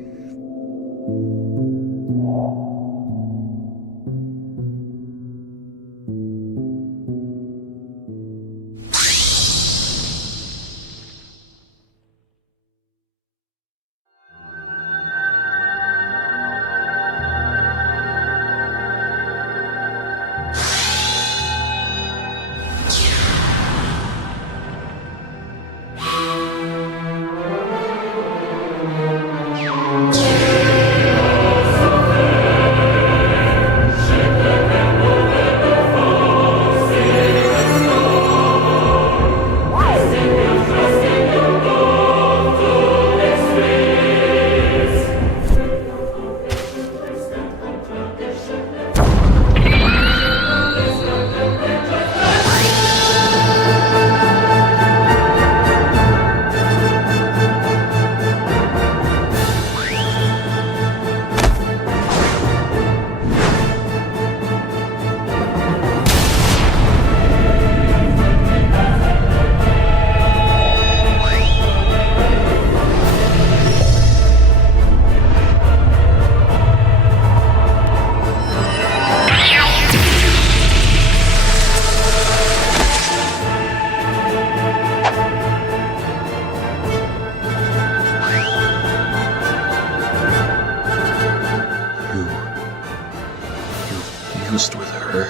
With her.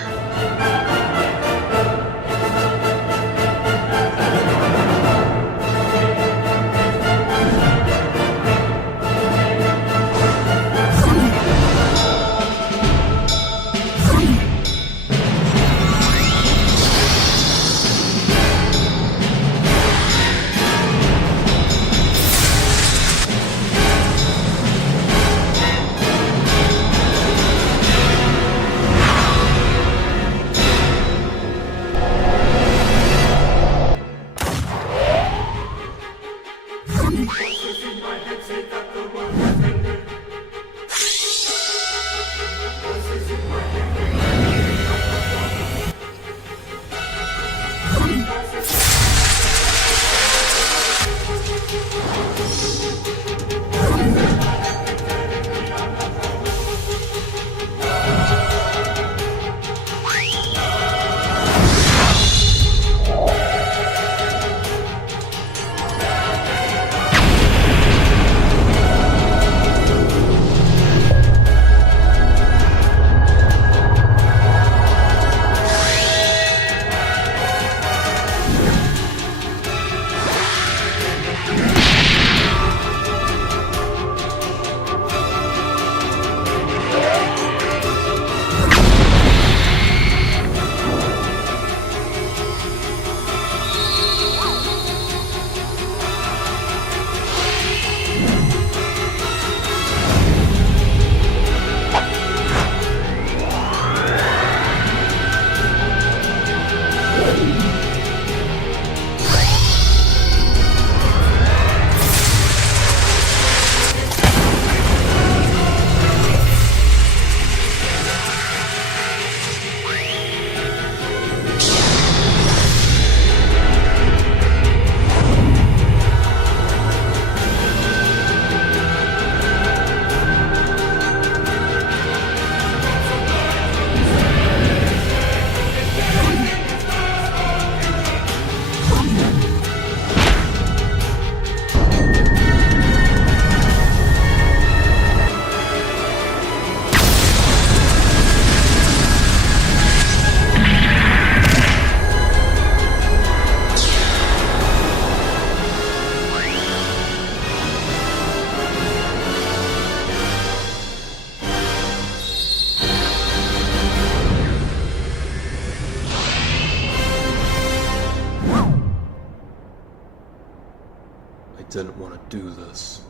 didn't want to do this,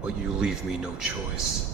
but you leave me no choice.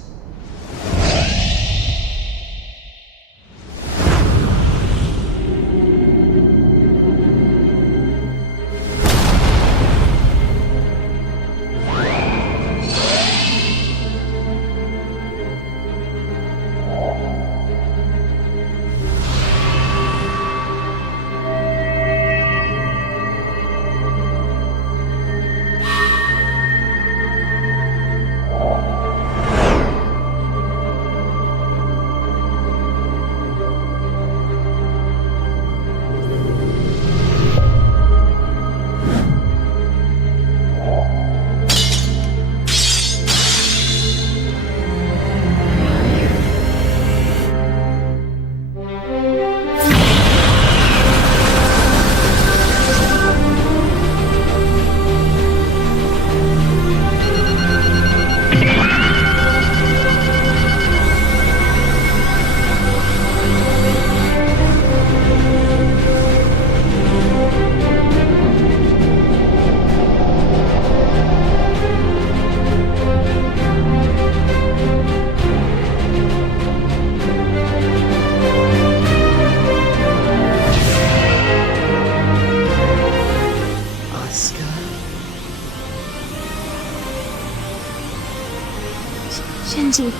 Shinji,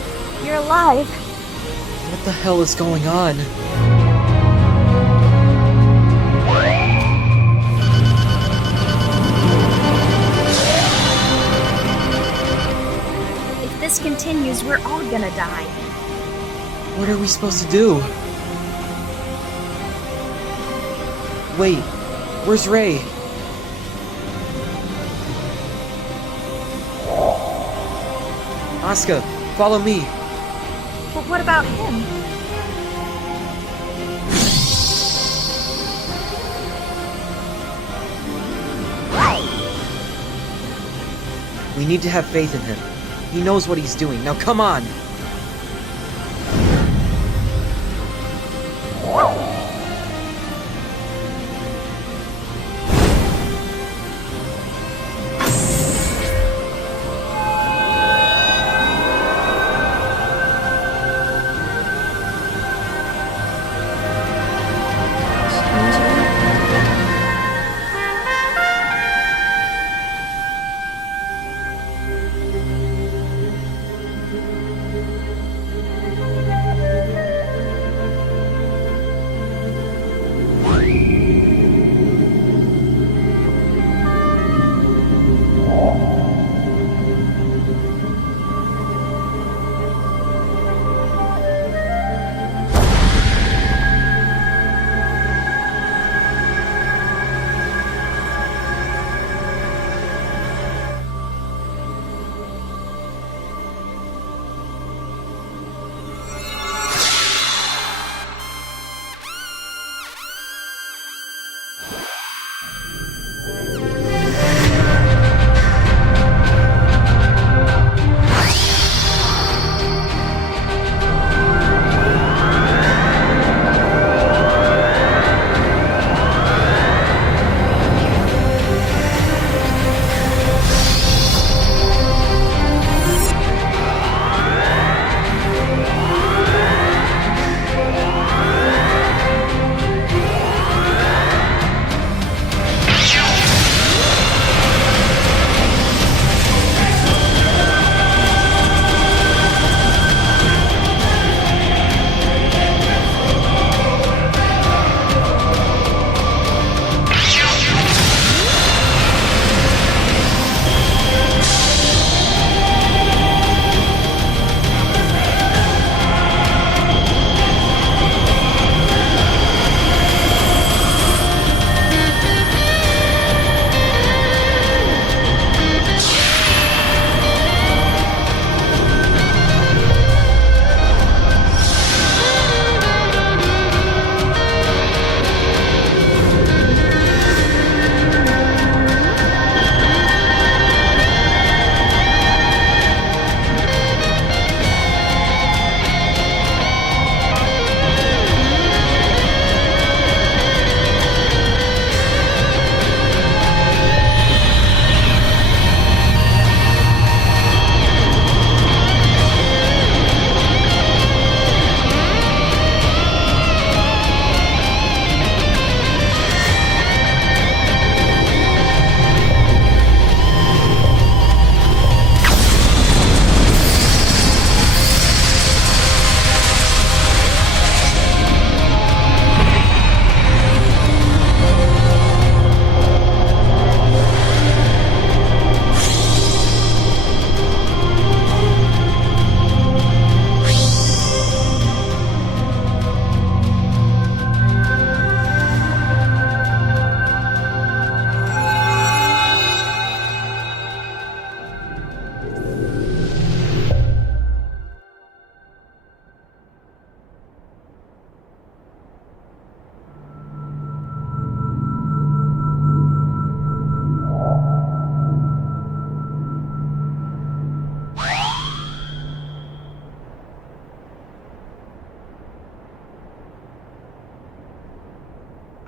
you're alive. What the hell is going on? If this continues, we're all gonna die. What are we supposed to do? Wait, where's Ray? Asuka, follow me. But what about him? We need to have faith in him. He knows what he's doing. Now come on!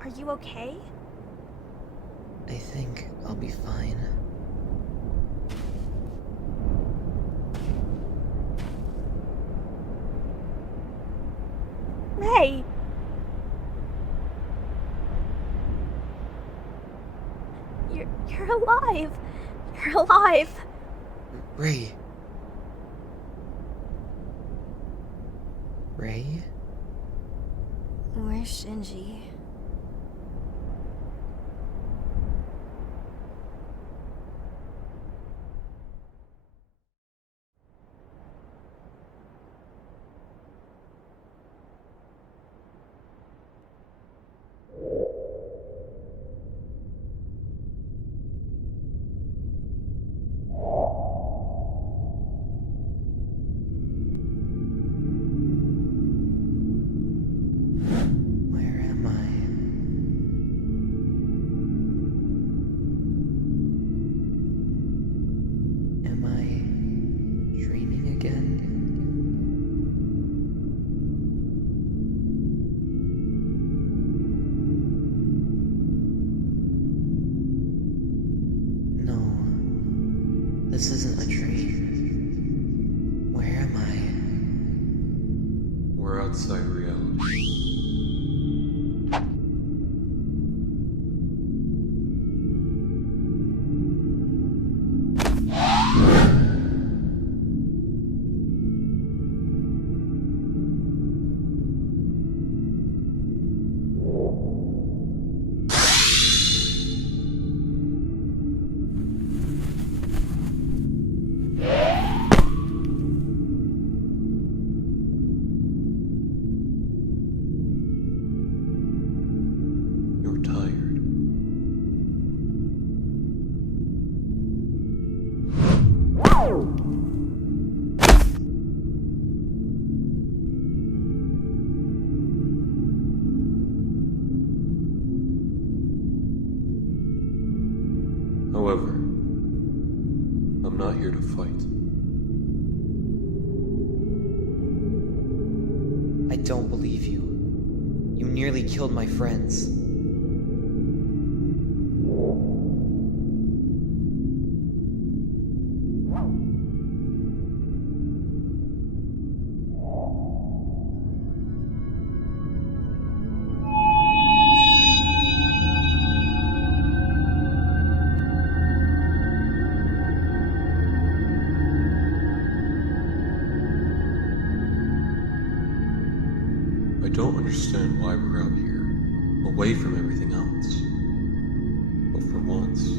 Are you okay? I think I'll be fine. Ray! You're alive! You're alive! Ray. Ray? Where's Shinji? Where am I? Am I dreaming again? No, this isn't a dream. Where am I? We're outside reality. You're tired. However, I'm not here to fight. I don't believe you. You nearly killed my friends. I don't understand why we're out here, away from everything else. But for once,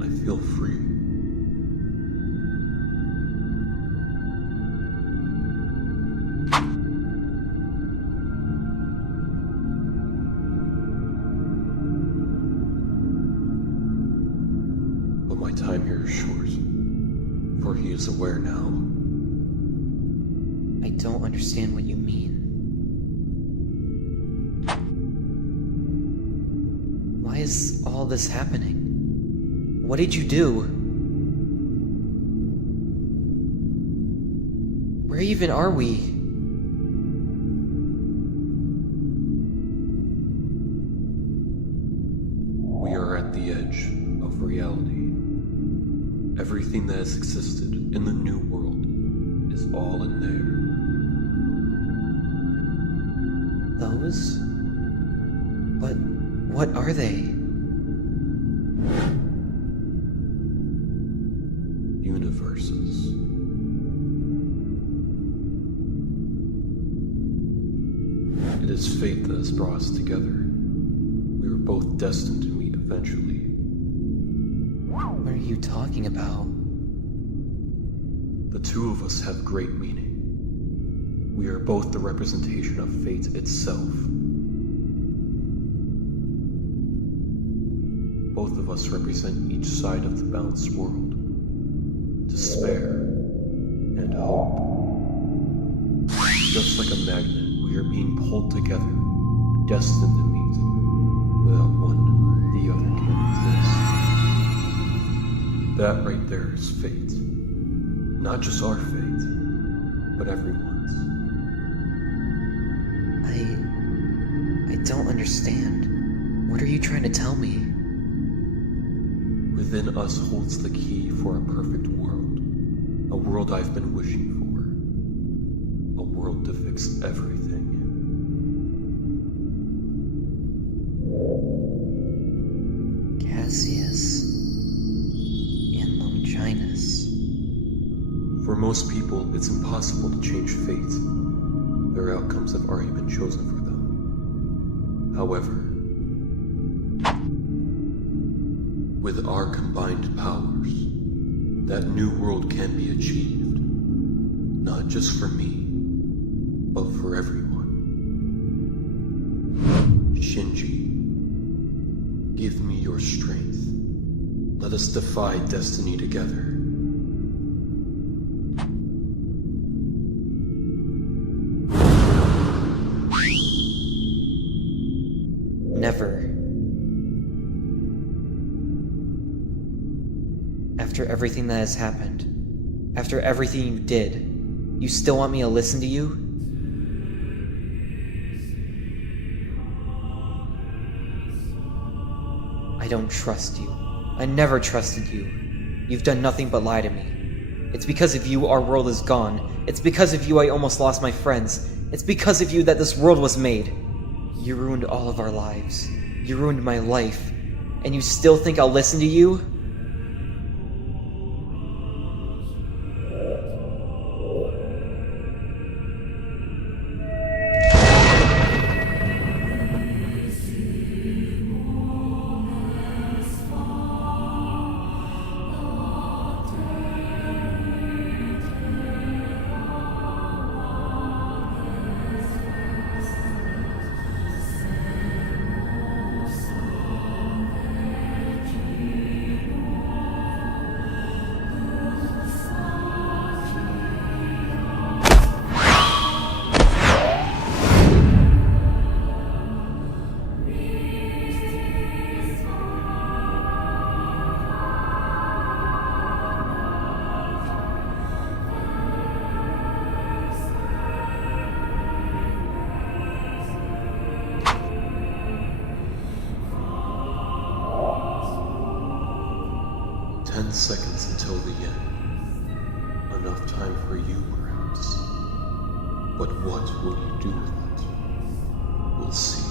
I feel free. But my time here is short, for he is aware now. I don't understand what you mean. Why is all this happening? What did you do? Where even are we? We are at the edge of reality. Everything that has existed in the new world is all in there. Those? But what are they? Universes. It is fate that has brought us together. We were both destined to meet eventually. What are you talking about? The two of us have great meaning. We are both the representation of fate itself. Both of us represent each side of the balanced world. Despair and hope. Just like a magnet, we are being pulled together, destined to meet. Without one, the other can't exist. That right there is fate. Not just our fate, but everyone's. I don't understand. What are you trying to tell me? Within us holds the key for a perfect world. A world I've been wishing for. A world to fix everything. Casius. And Longinus. For most people, it's impossible to change fate. Their outcomes have already been chosen for them. However, with our combined powers, that new world can be achieved. Not just for me, but for everyone. Shinji, give me your strength. Let us defy destiny together. Never. After everything that has happened, after everything you did, you still want me to listen to you? I don't trust you. I never trusted you. You've done nothing but lie to me. It's because of you our world is gone. It's because of you I almost lost my friends. It's because of you that this world was made. You ruined all of our lives. You ruined my life. And you still think I'll listen to you? Seconds until the end. Enough time for you, perhaps. But what will you do with it? We'll see.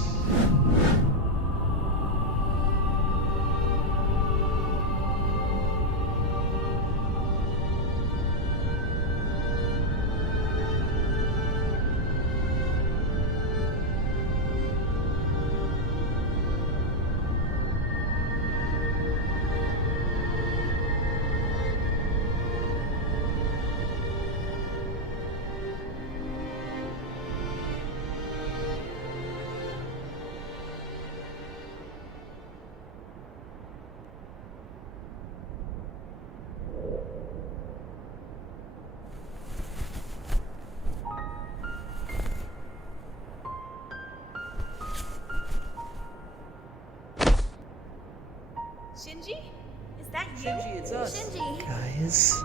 Shinji? Is that you? Shinji, it's us. Shinji! Guys?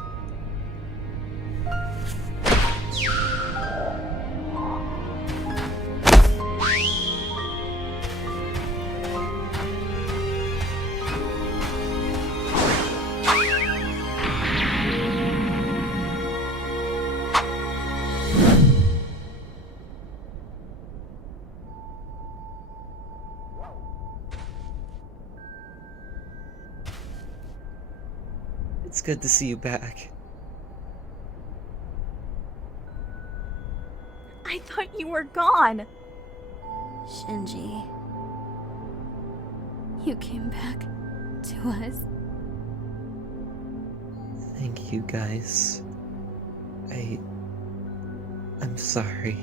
It's good to see you back. I thought you were gone! Shinji. You came back to us. Thank you, guys. I'm sorry.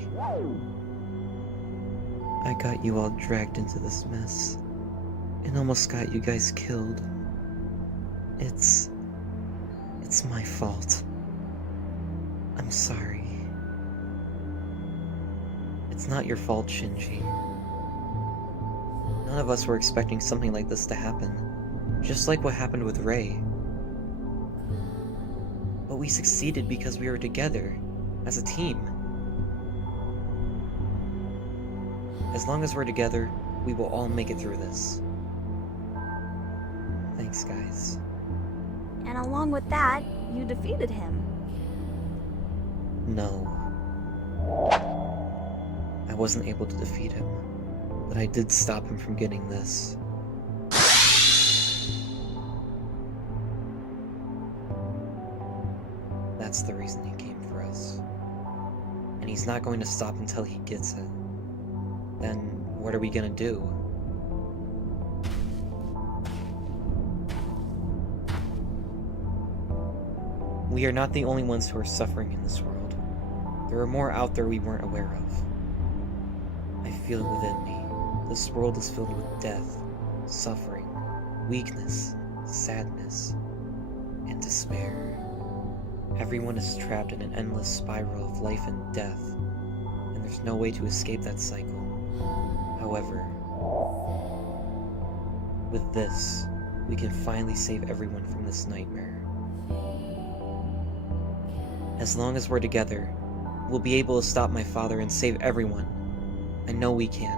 I got you all dragged into this mess, and almost got you guys killed. It's my fault. I'm sorry. It's not your fault, Shinji. None of us were expecting something like this to happen, just like what happened with Rei. But we succeeded because we were together, as a team. As long as we're together, we will all make it through this. Thanks, guys. And along with that, you defeated him. No. I wasn't able to defeat him, but I did stop him from getting this. That's the reason he came for us. And he's not going to stop until he gets it. Then what are we gonna do? We are not the only ones who are suffering in this world. There are more out there we weren't aware of. I feel it within me. This world is filled with death, suffering, weakness, sadness, and despair. Everyone is trapped in an endless spiral of life and death, and there's no way to escape that cycle. However, with this, we can finally save everyone from this nightmare. As long as we're together, we'll be able to stop my father and save everyone. I know we can.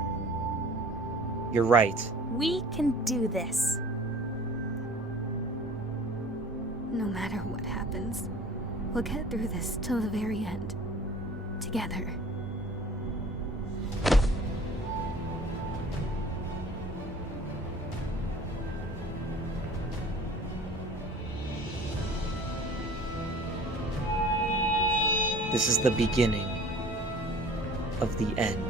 You're right. We can do this. No matter what happens, we'll get through this till the very end. Together. This is the beginning of the end.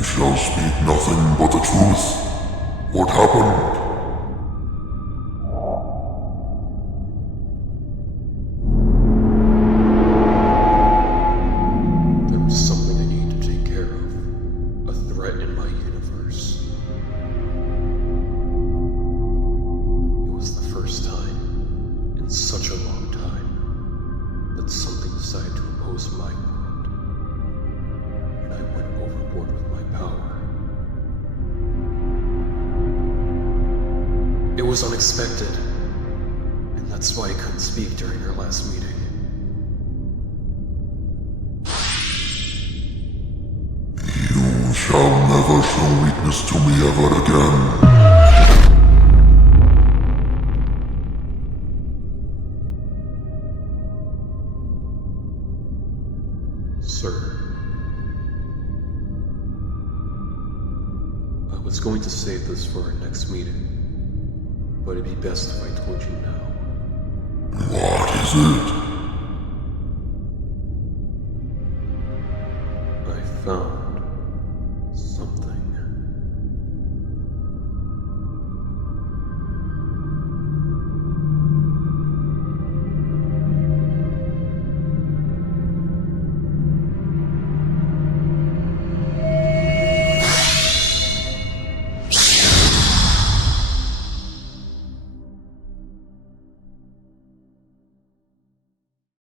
You shall speak nothing but the truth. What happened? long time that something decided to oppose my command, and I went overboard with my power. It was unexpected, and that's why I couldn't speak during our last meeting. You shall never show weakness to me ever again. Sir, I was going to save this for our next meeting, but it'd be best if I told you now. What is it?